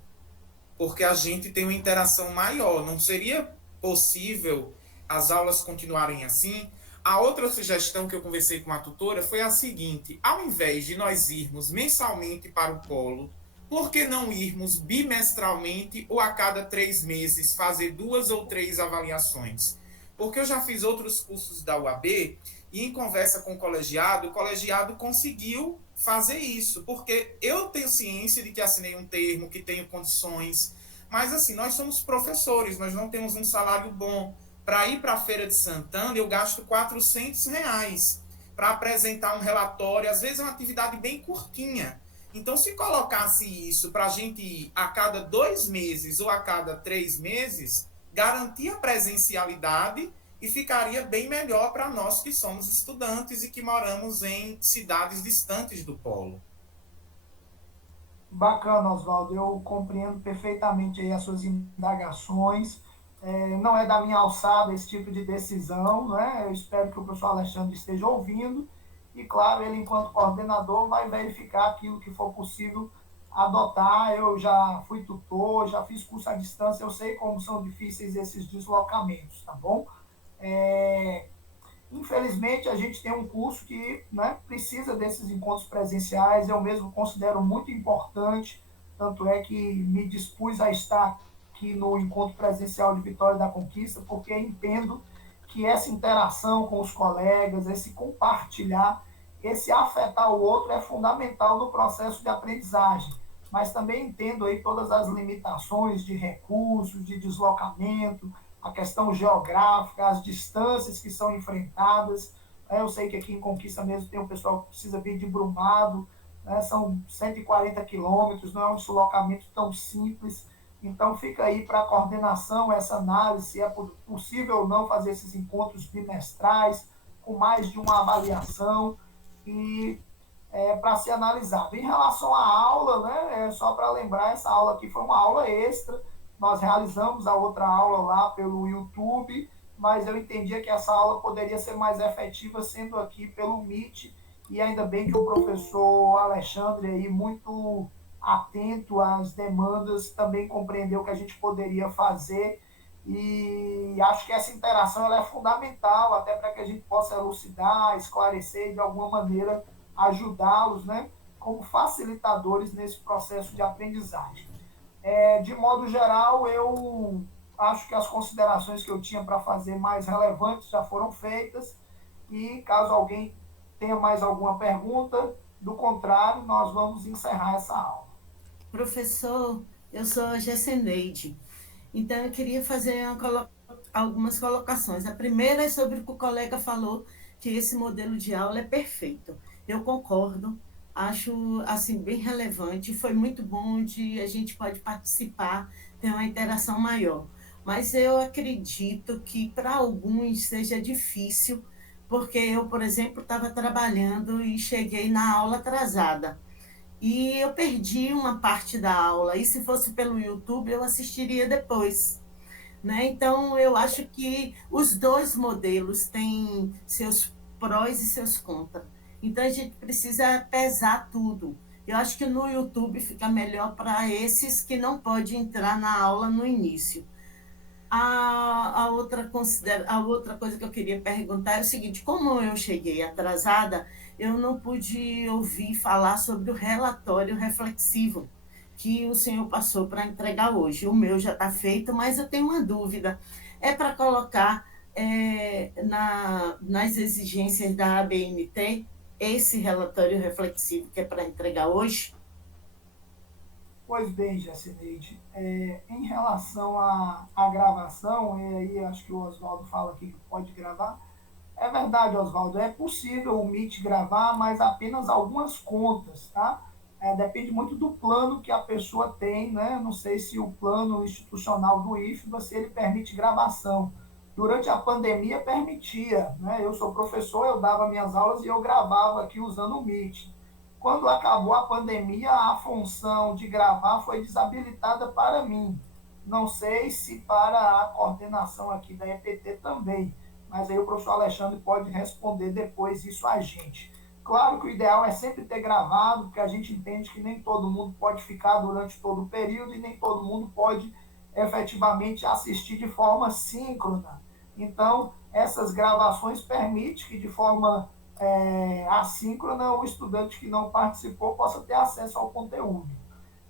porque a gente tem uma interação maior. Não seria possível as aulas continuarem assim? A outra sugestão que eu conversei com a tutora foi a seguinte: ao invés de nós irmos mensalmente para o polo, por que não irmos bimestralmente ou a cada 3 meses fazer 2 ou 3 avaliações? Porque eu já fiz outros cursos da UAB e em conversa com o colegiado conseguiu fazer isso, porque eu tenho ciência de que assinei um termo, que tenho condições, mas assim, nós somos professores, nós não temos um salário bom. Para ir para a Feira de Santana, eu gasto R$ 400 para apresentar um relatório, às vezes é uma atividade bem curtinha. Então, se colocasse isso para a gente ir a cada 2 meses ou a cada 3 meses, garantia a presencialidade e ficaria bem melhor para nós que somos estudantes e que moramos em cidades distantes do polo. Bacana, Oswaldo. Eu compreendo perfeitamente aí as suas indagações. Não é da minha alçada esse tipo de decisão, né? Eu espero que o professor Alexandre esteja ouvindo e, claro, ele, enquanto coordenador, vai verificar aquilo que for possível adotar. Eu já fui tutor, já fiz curso à distância, eu sei como são difíceis esses deslocamentos, tá bom? Infelizmente, a gente tem um curso que, né, precisa desses encontros presenciais. Eu mesmo considero muito importante, tanto é que me dispus a estar aqui no encontro presencial de Vitória da Conquista, porque entendo que essa interação com os colegas, esse compartilhar, esse afetar o outro é fundamental no processo de aprendizagem. Mas também entendo aí todas as limitações de recursos, de deslocamento, a questão geográfica, as distâncias que são enfrentadas. Eu sei que aqui em Conquista mesmo tem um pessoal que precisa vir de Brumado, né? São 140 quilômetros, não é um deslocamento tão simples. Então, fica aí para a coordenação essa análise, se é possível ou não fazer esses encontros bimestrais, com mais de uma avaliação, e para ser analisado. Em relação à aula, né, só para lembrar, essa aula aqui foi uma aula extra, nós realizamos a outra aula lá pelo YouTube, mas eu entendia que essa aula poderia ser mais efetiva sendo aqui pelo Meet, e ainda bem que o professor Alexandre, aí, muito atento às demandas, também compreendeu que a gente poderia fazer, e acho que essa interação ela é fundamental, até para que a gente possa elucidar, esclarecer e, de alguma maneira, ajudá-los, né, como facilitadores nesse processo de aprendizagem. De modo geral, eu acho que as considerações que eu tinha para fazer mais relevantes já foram feitas, e caso alguém tenha mais alguma pergunta, do contrário, nós vamos encerrar essa aula. Professor, eu sou a Gesseneide, então eu queria fazer algumas colocações. A primeira é sobre o que o colega falou, que esse modelo de aula é perfeito. Eu concordo, acho assim, bem relevante, foi muito bom, a gente pode participar, ter uma interação maior. Mas eu acredito que para alguns seja difícil, porque eu, por exemplo, estava trabalhando e cheguei na aula atrasada. E eu perdi uma parte da aula, e se fosse pelo YouTube, eu assistiria depois, né? Então, eu acho que os 2 modelos têm seus prós e seus contras. Então, a gente precisa pesar tudo. Eu acho que no YouTube fica melhor para esses que não podem entrar na aula no início. A outra coisa que eu queria perguntar é o seguinte: como eu cheguei atrasada, eu não pude ouvir falar sobre o relatório reflexivo que o senhor passou para entregar hoje. O meu já está feito, mas eu tenho uma dúvida. É para colocar nas exigências da ABNT esse relatório reflexivo que é para entregar hoje? Pois bem, Jacineide, em relação à gravação, e aí acho que o Oswaldo fala aqui que pode gravar. É verdade, Oswaldo, é possível o Meet gravar, mas apenas algumas contas, tá? Depende muito do plano que a pessoa tem, né? Não sei se o plano institucional do IFBA, se ele permite gravação. Durante a pandemia permitia, né? Eu sou professor, eu dava minhas aulas e eu gravava aqui usando o Meet. Quando acabou a pandemia, a função de gravar foi desabilitada para mim. Não sei se para a coordenação aqui da EPT também, mas aí o professor Alexandre pode responder depois isso a gente. Claro que o ideal é sempre ter gravado, porque a gente entende que nem todo mundo pode ficar durante todo o período e nem todo mundo pode efetivamente assistir de forma síncrona. Então, essas gravações permitem que de forma assíncrona o estudante que não participou possa ter acesso ao conteúdo.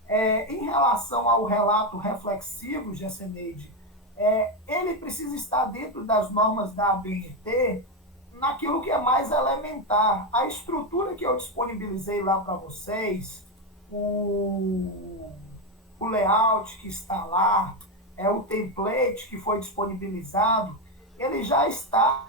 Em relação ao relato reflexivo, Gesseneide, ele precisa estar dentro das normas da ABNT naquilo que é mais elementar. A estrutura que eu disponibilizei lá para vocês, o layout que está lá, o template que foi disponibilizado, ele já está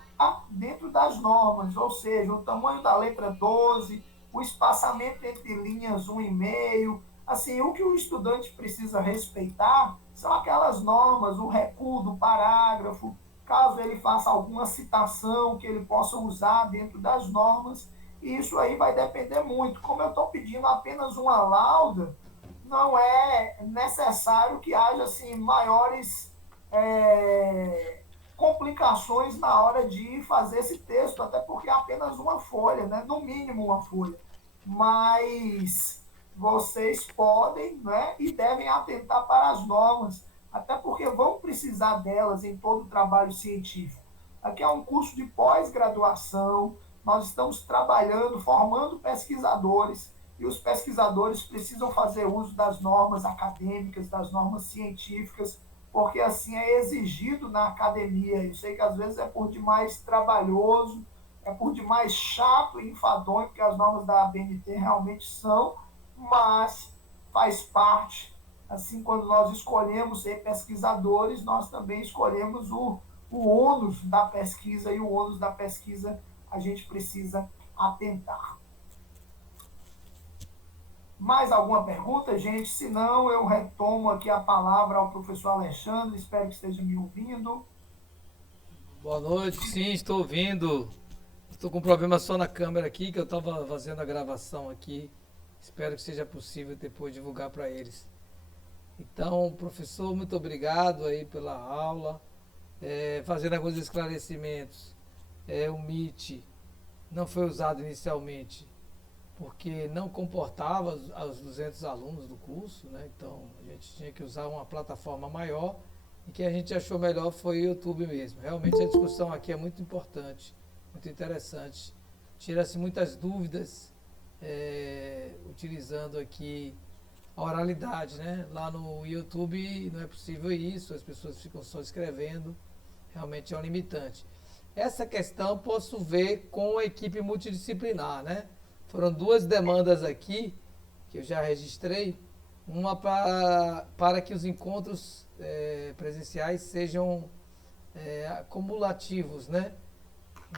dentro das normas, ou seja, o tamanho da letra 12, o espaçamento entre linhas 1,5. Assim, o que o estudante precisa respeitar são aquelas normas, o recuo do parágrafo, caso ele faça alguma citação que ele possa usar dentro das normas, e isso aí vai depender muito. Como eu estou pedindo apenas uma lauda, não é necessário que haja assim, maiores complicações na hora de fazer esse texto, até porque é apenas uma folha, né? No mínimo uma folha. Mas vocês podem, né, e devem atentar para as normas, até porque vão precisar delas em todo o trabalho científico. Aqui é um curso de pós-graduação, nós estamos trabalhando, formando pesquisadores, e os pesquisadores precisam fazer uso das normas acadêmicas, das normas científicas, porque assim é exigido na academia. Eu sei que às vezes é por demais trabalhoso, é por demais chato e enfadonho, porque as normas da ABNT realmente são, mas faz parte. Assim, quando nós escolhemos ser pesquisadores, nós também escolhemos o ônus da pesquisa, e o ônus da pesquisa a gente precisa atentar. Mais alguma pergunta, gente? Se não, eu retomo aqui a palavra ao professor Alexandre, espero que esteja me ouvindo. Boa noite, sim, estou ouvindo. Estou com um problema só na câmera aqui, que eu estava fazendo a gravação aqui. Espero que seja possível depois divulgar para eles. Então, professor, muito obrigado aí pela aula. Fazendo alguns esclarecimentos. O Meet não foi usado inicialmente porque não comportava os 200 alunos do curso, né? Então a gente tinha que usar uma plataforma maior, e que a gente achou melhor foi o YouTube mesmo. Realmente a discussão aqui é muito importante, muito interessante. Tira-se muitas dúvidas utilizando aqui a oralidade, né? Lá no YouTube não é possível isso, as pessoas ficam só escrevendo, realmente é um limitante. Essa questão posso ver com a equipe multidisciplinar, né? Foram duas demandas aqui, que eu já registrei. Uma para que os encontros presenciais sejam acumulativos, né?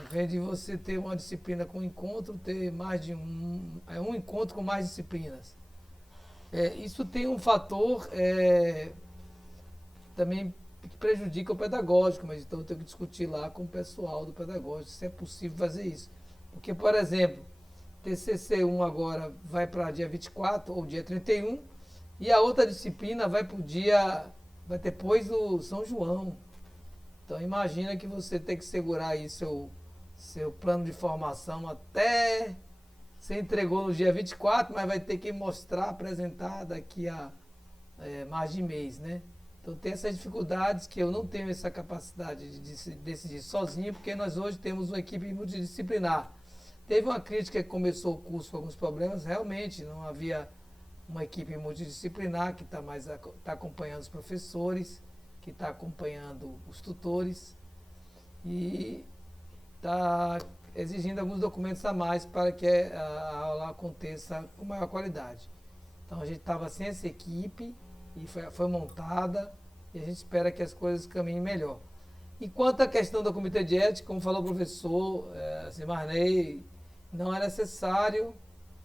Em vez de você ter uma disciplina com encontro, ter mais de um encontro com mais disciplinas. Isso tem um fator também que prejudica o pedagógico, mas então eu tenho que discutir lá com o pessoal do pedagógico se é possível fazer isso. Porque, por exemplo, TCC1 agora vai para dia 24 ou dia 31, e a outra disciplina vai depois do São João. Então imagina que você tem que segurar aí seu plano de formação até... Você entregou no dia 24, mas vai ter que mostrar, apresentar daqui a mais de mês, né? Então tem essas dificuldades que eu não tenho essa capacidade de decidir sozinho, porque nós hoje temos uma equipe multidisciplinar. Teve uma crítica que começou o curso com alguns problemas, realmente não havia uma equipe multidisciplinar que está acompanhando os professores, que está acompanhando os tutores e está exigindo alguns documentos a mais para que a aula aconteça com maior qualidade. Então a gente estava sem essa equipe e foi montada e a gente espera que as coisas caminhem melhor. E quanto à questão do comitê de ética, como falou o professor Simarney, não é necessário,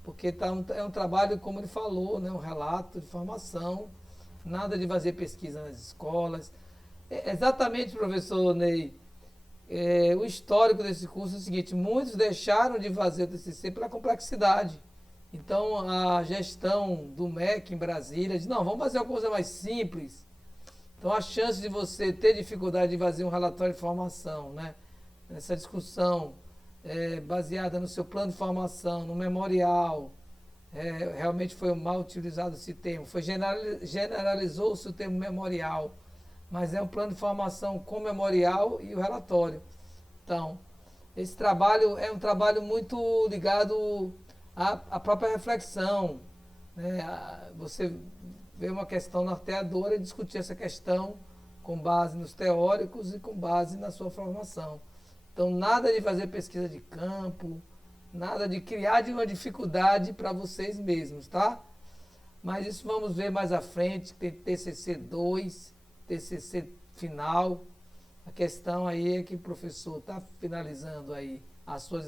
porque é um trabalho, como ele falou, né, um relato de formação, nada de fazer pesquisa nas escolas. Exatamente, professor Ney, o histórico desse curso é o seguinte: muitos deixaram de fazer o TCC pela complexidade. Então, a gestão do MEC em Brasília diz: não, vamos fazer uma coisa mais simples. Então, a chance de você ter dificuldade de fazer um relatório de formação, né, nessa discussão baseada no seu plano de formação, no memorial, realmente foi mal utilizado esse termo, generalizou-se o termo memorial, mas é um plano de formação com memorial e o relatório. Então, esse trabalho é um trabalho muito ligado à própria reflexão, né? Você vê uma questão norteadora e discutir essa questão com base nos teóricos e com base na sua formação. Então, nada de fazer pesquisa de campo, nada de criar de uma dificuldade para vocês mesmos, tá? Mas isso vamos ver mais à frente, tem TCC 2, TCC final. A questão aí é que o professor está finalizando aí a sua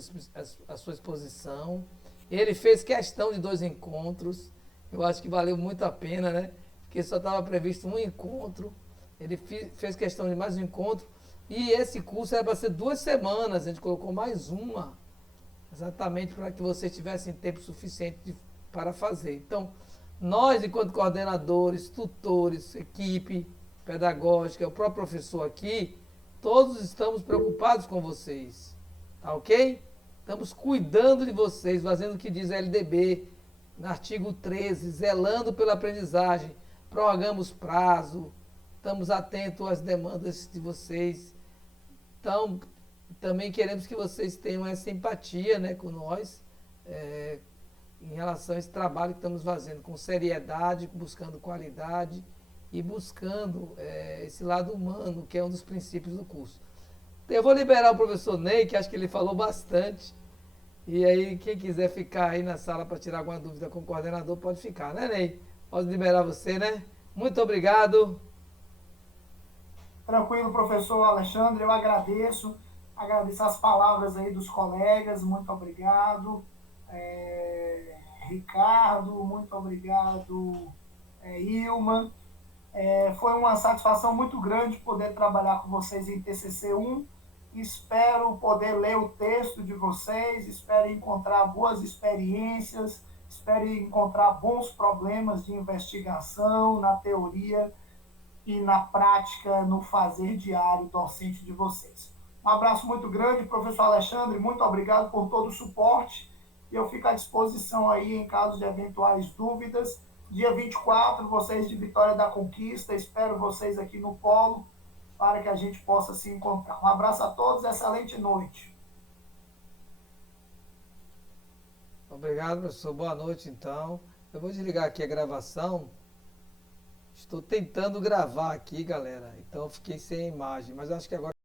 exposição. Ele fez questão de 2 encontros. Eu acho que valeu muito a pena, né? Porque só estava previsto um encontro. Ele fez questão de mais um encontro. E esse curso era para ser 2 semanas. A gente colocou mais uma, exatamente para que vocês tivessem tempo suficiente para fazer. Então, nós, enquanto coordenadores, tutores, equipe pedagógica, o próprio professor aqui, todos estamos preocupados com vocês. Tá ok? Estamos cuidando de vocês, fazendo o que diz a LDB, no artigo 13, zelando pela aprendizagem, prorrogamos prazo, estamos atentos às demandas de vocês. Então, também queremos que vocês tenham essa empatia, né, com nós, em relação a esse trabalho que estamos fazendo, com seriedade, buscando qualidade e buscando esse lado humano, que é um dos princípios do curso. Eu vou liberar o professor Ney, que acho que ele falou bastante. E aí, quem quiser ficar aí na sala para tirar alguma dúvida com o coordenador, pode ficar, né, Ney? Posso liberar você, né? Muito obrigado. Tranquilo, professor Alexandre, eu agradeço as palavras aí dos colegas, muito obrigado. Ricardo, muito obrigado, Ilma. Foi uma satisfação muito grande poder trabalhar com vocês em TCC1. Espero poder ler o texto de vocês, espero encontrar boas experiências, espero encontrar bons problemas de investigação na teoria e na prática, no fazer diário docente de vocês. Um abraço muito grande, professor Alexandre, muito obrigado por todo o suporte, e eu fico à disposição aí em caso de eventuais dúvidas. Dia 24, vocês de Vitória da Conquista, espero vocês aqui no Polo, para que a gente possa se encontrar. Um abraço a todos, excelente noite. Obrigado, professor. Boa noite, então. Eu vou desligar aqui a gravação. Estou tentando gravar aqui, galera. Então, eu fiquei sem a imagem, mas acho que agora